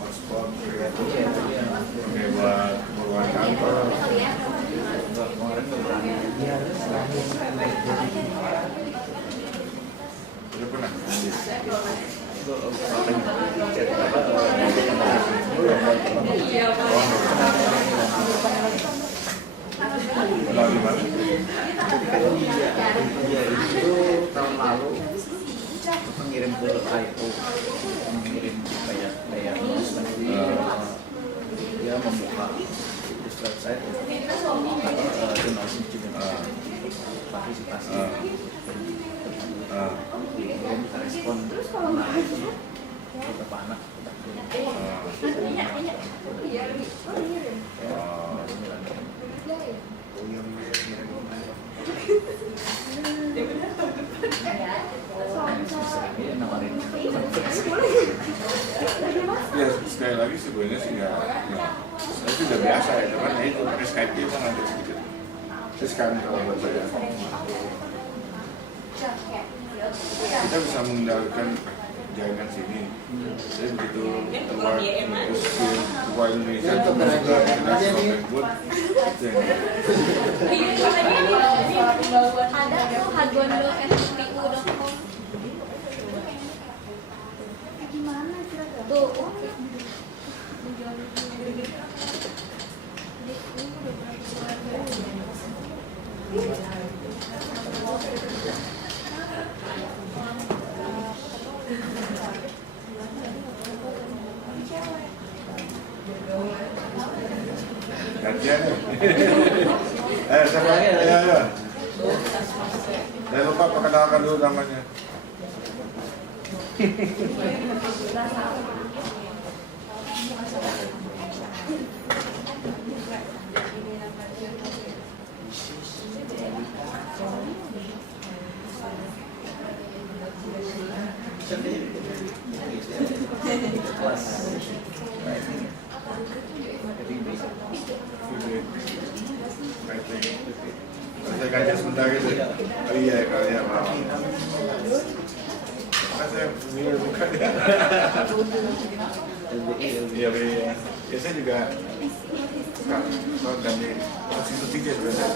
hotspot, pakai buat berwarna Kalau gimana? Dia itu tahun lalu mengirim ke IO, mengirim kayak dia membuka situs website jurnalis partisipasi. Kemudian kita respon beberapa anak. Ya sekali lagi sebenarnya sih nggak, itu udah biasa ya, cuman ya itu Skype itu kan ada sedikit. Terus kan kalau buat saya, kita bisa mengendalikan jaringan sini. Jadi begitu keluar terus keluar Indonesia itu masuk ke internasional tersebut. Ada hagondo@pu.com. Gimana kira Tuh. Gantian. Siapa? Ya. Jangan lupa perkenalkan dulu namanya. Saya kaca sebentar gitu. Oh iya, kalau ya mau. Saya mirror bukan ya. Iya, iya. Ya saya juga kalau ganti posisi tiga sebenarnya.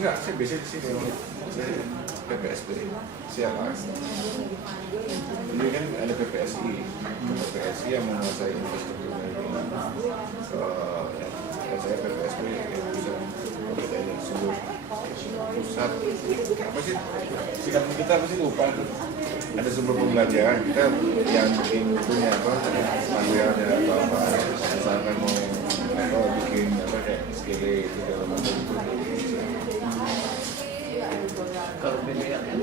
Enggak, saya biasanya di sini. Saya PPSP, siapa? Ini kan ada PPSI yang menguasai infrastruktur ini. Dan saya PPSP yang bisa mempercayai dari seluruh pusat. Apa sih? Sikap kita apa sih lupa? Ada sebuah pembelajaran kita yang bikin punya apa? Panduannya atau apa? Misalkan mau bikin apa kayak skele itu dalam bentuk Kalau BDLN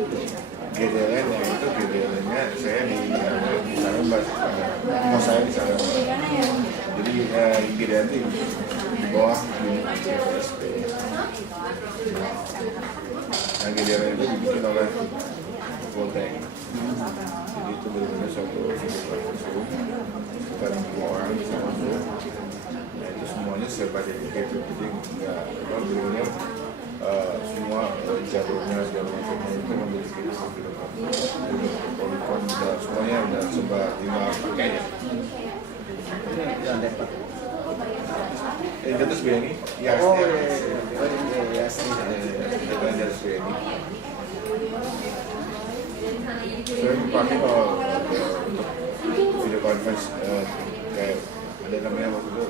GDLN-nya itu GDLN-nya saya di Salemba, mau saya di Salemba. Jadi GDLN itu di bawah di PPSP. Nah GDLN itu dibikin oleh Poltek. Jadi itu benar-benar suatu langsung bukan 2 orang bisa masuk. Nah itu semuanya serba dedicated, jadi nggak benar-benar semua jalurnya segala macamnya itu memiliki polikon dan semuanya udah coba tinggal pakainya. ini jalan dapat. Itu terus BNI, ya saya pakai kalau untuk video conference kayak ada namanya waktu itu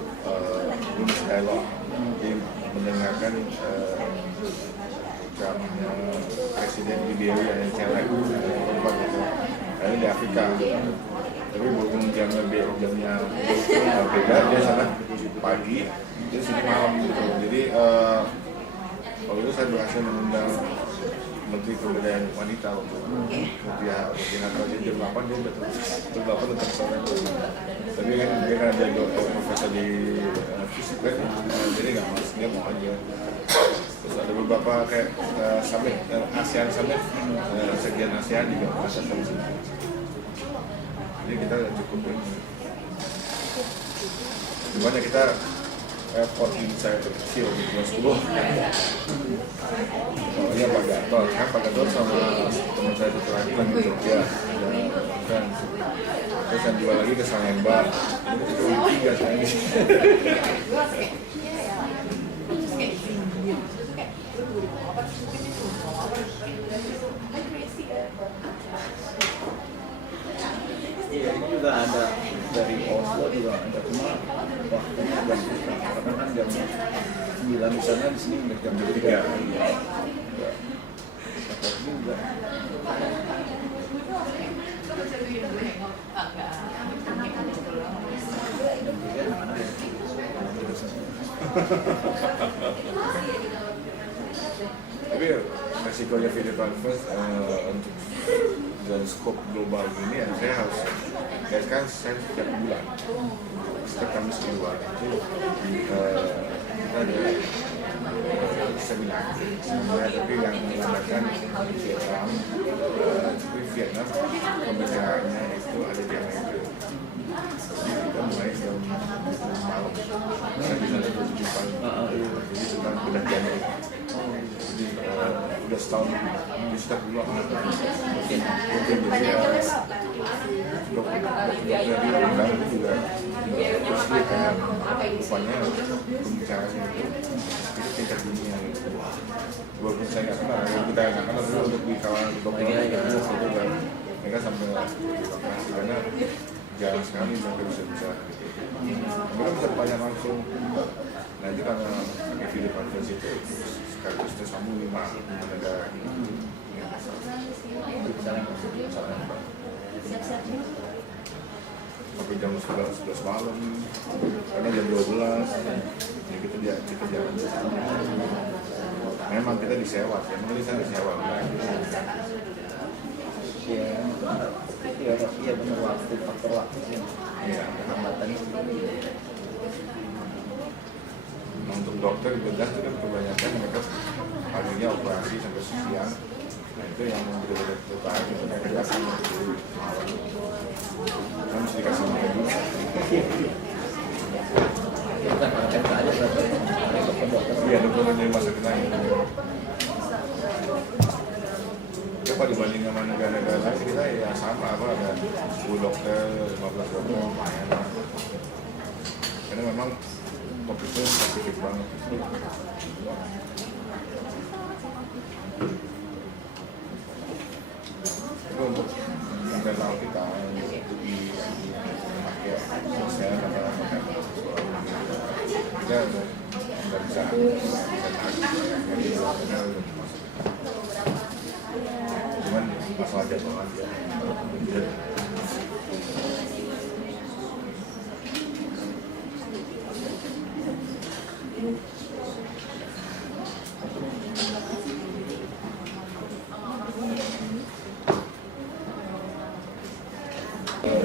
Lumis Dialog, jadi mendengarkan ucapannya Presiden Liberia yang cewek perempuan itu, ini di Afrika, tapi berhubung jamnya beda, dia sana pagi, dia sini malam gitu. Jadi kalau itu saya berhasil mengundang Menteri Pemberdayaan Wanita untuk dia atau jam 8 dia betul jam 8 tetap sana. Tapi kan dia kan ada profesor di fisik kan, jadi nggak mas, dia mau aja. Terus ada beberapa kayak summit ASEAN summit, sekian ASEAN juga masuk di sini. Jadi kita cukup ini. Gimana kita airport ini saya kecil di kelas 10. Oh iya Pak Gatot, kan Pak Gatot sama teman saya itu lagi di Jogja, kan. Terus yang dua lagi ke Salemba, ini tiga saya ini. Iya, ini juga ada dari Oslo juga ada, cuma waktunya jam kita karena kan jam 9 di sana, di sini udah jam 3. Iya. Repot juga. Tapi resikonya Philip Alves untuk dan skop global ini ya saya harus kan saya setiap bulan setiap Kamis keluar itu kita ada seminar tapi yang mengadakan Vietnam tapi Vietnam pembicaraannya itu ada di Amerika. Kita mulai jam malam karena di sana 7 pagi jadi sedang udah jadi udah setahun di setiap bulan mungkin jadi dari undang juga terus dia kayak rupanya pembicaranya itu tingkat dunia gitu. Walaupun saya nggak kenal, kita nggak kenal dulu untuk di kalangan dokter itu kan mereka sampai operasi karena jarang sekali mereka bisa bicara gitu. Mereka bisa tanya langsung. Nah itu karena pakai video konferensi itu sekaligus tersambung 5 negara ini. Sampai jam 11 malam, karena jam 12 ya kita jalan. Memang kita disewa, memang di sana disewa. Iya benar, faktor waktu sih. Iya, hambatan. Nah, untuk dokter bedah itu kan kebanyakan mereka paginya operasi sampai siang. Nah itu yang benar-benar tertarik itu mereka kasih dulu malam. Kan mesti dikasih makan dulu. Bukan makan aja berarti mereka ke dokter. Iya, dokternya masa kena ini. Coba dibanding sama negara-negara lain kita ya sama apa ada 10 dokter, 15 dokter lumayan lah. Karena memang topiknya spesifik banget. Itu untuk internal kita untuk dipakai sosial kata kita nggak bisa cuman masalah jadwal aja.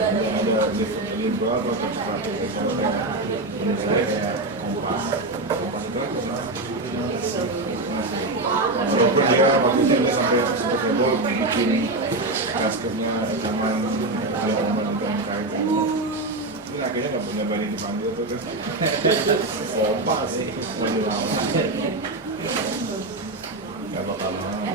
Ada liberal atau konservatif kalau menurut saya kayak Kompas itu kan walaupun dia waktu itu dia sampai heboh bikin kaskernya zaman kayak ini akhirnya nggak punya balik dipanggil tuh kan Kompas sih nggak bakal mau.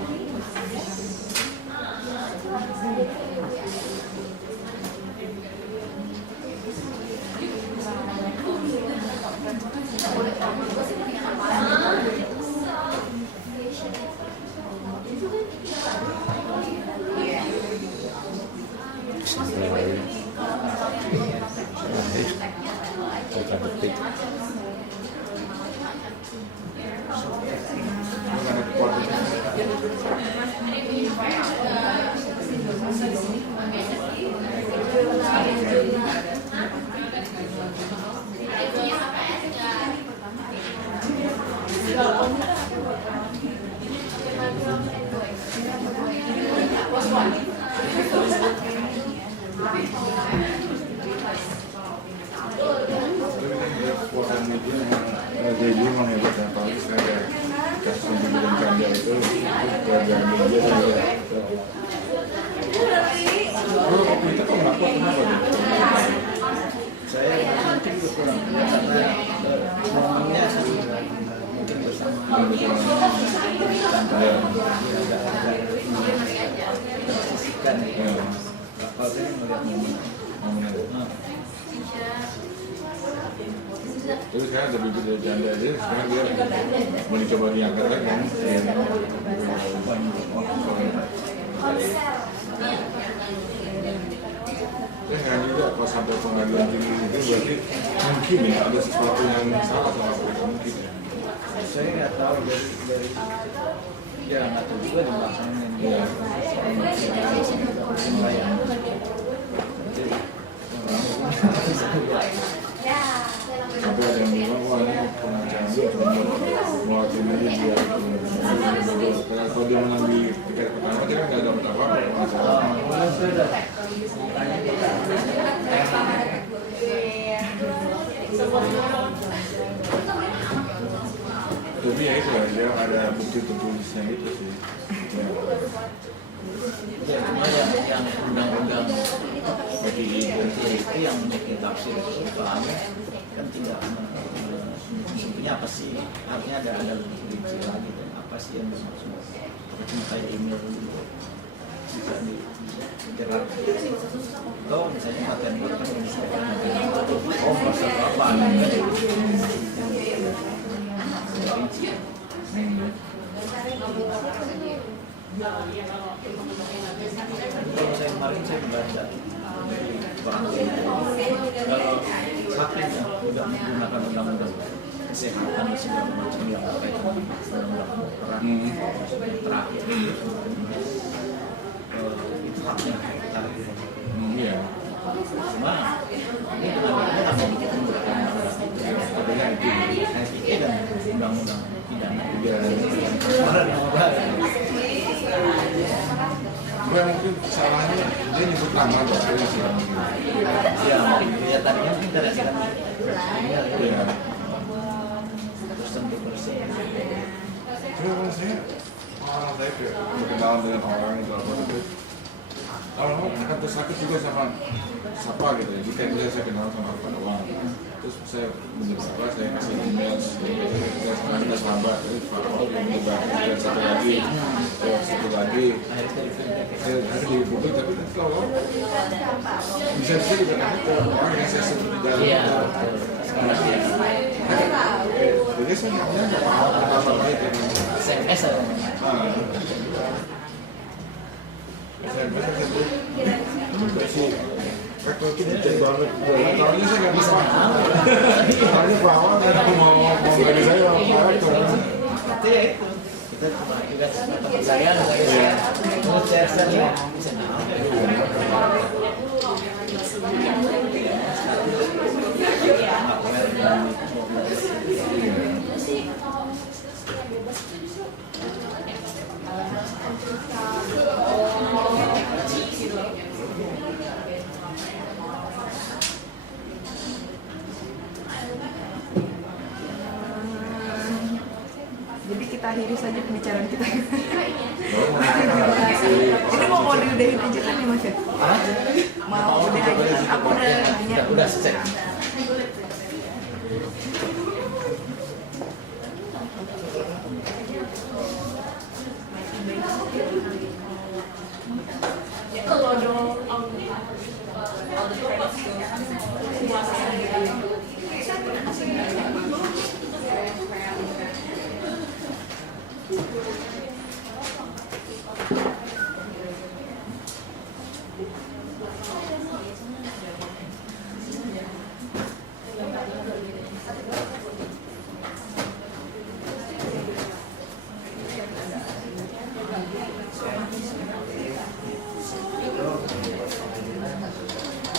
Dia memang hebat ya, apalagi saya kasus dengan Kandil itu keluarga media saya. Itu kok nggak kuat kenapa? Saya mungkin kurang karena tanpa Ya. sisihkan ya. Kalau saya melihat momen. Terus sekarang ada bibit dari janda aja, sekarang dia mau dicoba diangkat lagi kan? Ya kan juga kalau sampai pengadilan tinggi itu berarti mungkin ya ada sesuatu yang salah sama mereka mungkin ya. Saya nggak tahu dari ya nggak tahu juga di belakangnya ini. Iya. Sampai ada yang bilang wah ini pengacara dia cuma mewakili dia karena kalau dia menang di tiket pertama dia kan nggak dapat apa-apa pengacara. Tapi ya itu lah dia ada bukti tertulisnya gitu sih. Ya. Ya, cuma yang undang-undang itu yang ditafsir itu soalnya kan tidak sebenarnya apa sih artinya ada rinci lagi dan apa sih yang dimaksud cuma kayak email dulu bisa dijerat atau misalnya materi oh maksud apa kan rinci. Kalau saya kemarin saya membaca kalau hakim yang sudah menggunakan undang-undang kesehatan segala macam yang terkait undang-undang perang terakhir itu haknya tarik. Iya. Cuma ini dengan menggunakan undang-undang ITE dan undang-undang pidana kemarin yang Gue mungkin salahnya dia nyebut nama dokter sih mungkin. ya tadinya mungkin tidak Iya. persen. Cuma saya kayak berkenalan dengan orang itu apa gitu. Kalau akan tersakit juga sama siapa gitu ya. Jika misalnya saya kenal sama apa doang. Terus saya menyebar, saya kasih email, kita sahabat, terus Farol yang menyebar, dan satu lagi, saya harus dibuka, tapi kalau bisa juga nanti ke orang yang saya sebut di dalam jadi saya nggak apa-apa baik ya. SMS SMS saya sebut, sih. Rektor itu dicek banget. Tahunnya saya nggak bisa. Tahunnya Pak Awal kan aku mau gaji saya sama Pak Rektor. Itu ya itu. Kita cuma juga kepercayaan ya. Menurut saya bisa Jadi kita akhiri saja pembicaraan kita. Ini mau diudahin aja kan ya Mas ya? Mau udah aja kan? Aku udah nanya. Udah selesai.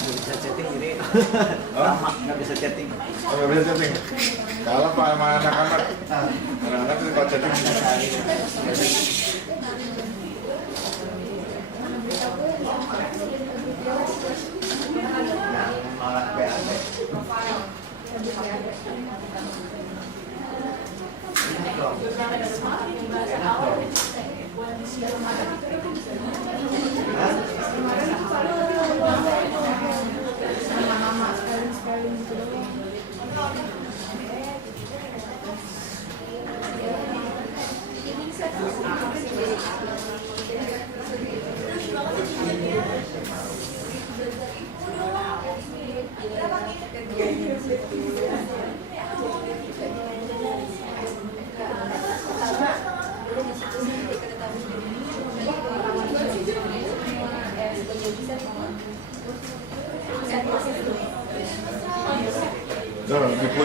Bisa chatting jadi lama nggak bisa chatting. Oh, nggak bisa chatting. Kalah Pak sama anak-anak. Anak-anak itu kalau chatting Malah BAB. Ini kok.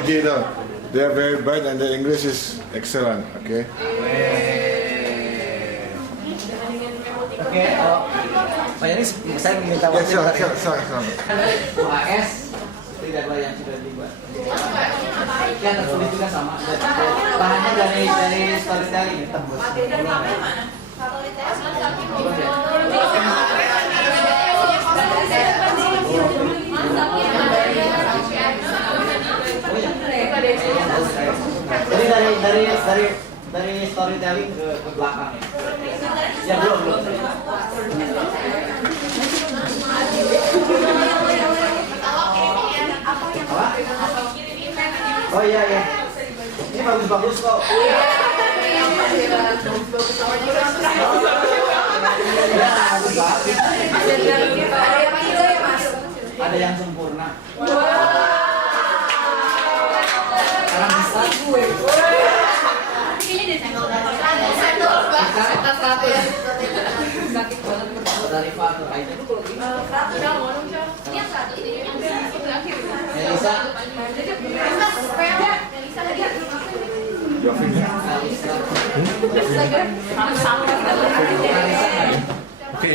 technology though. They are very bright and their English is excellent. Okay. Oke, Pak Yanis, saya meminta Yes, waktu. sure. UAS tidak ada yang sudah dibuat. Yang tertulis juga sama. Bahannya dari storytelling tembus. Jadi dari storytelling ke belakang ya. Ya belum. Apa? Oh iya. Ini bagus kok. Ada yang sempurna. Sekarang bisa gue. Dari Fatur aja. Elisa. Oke,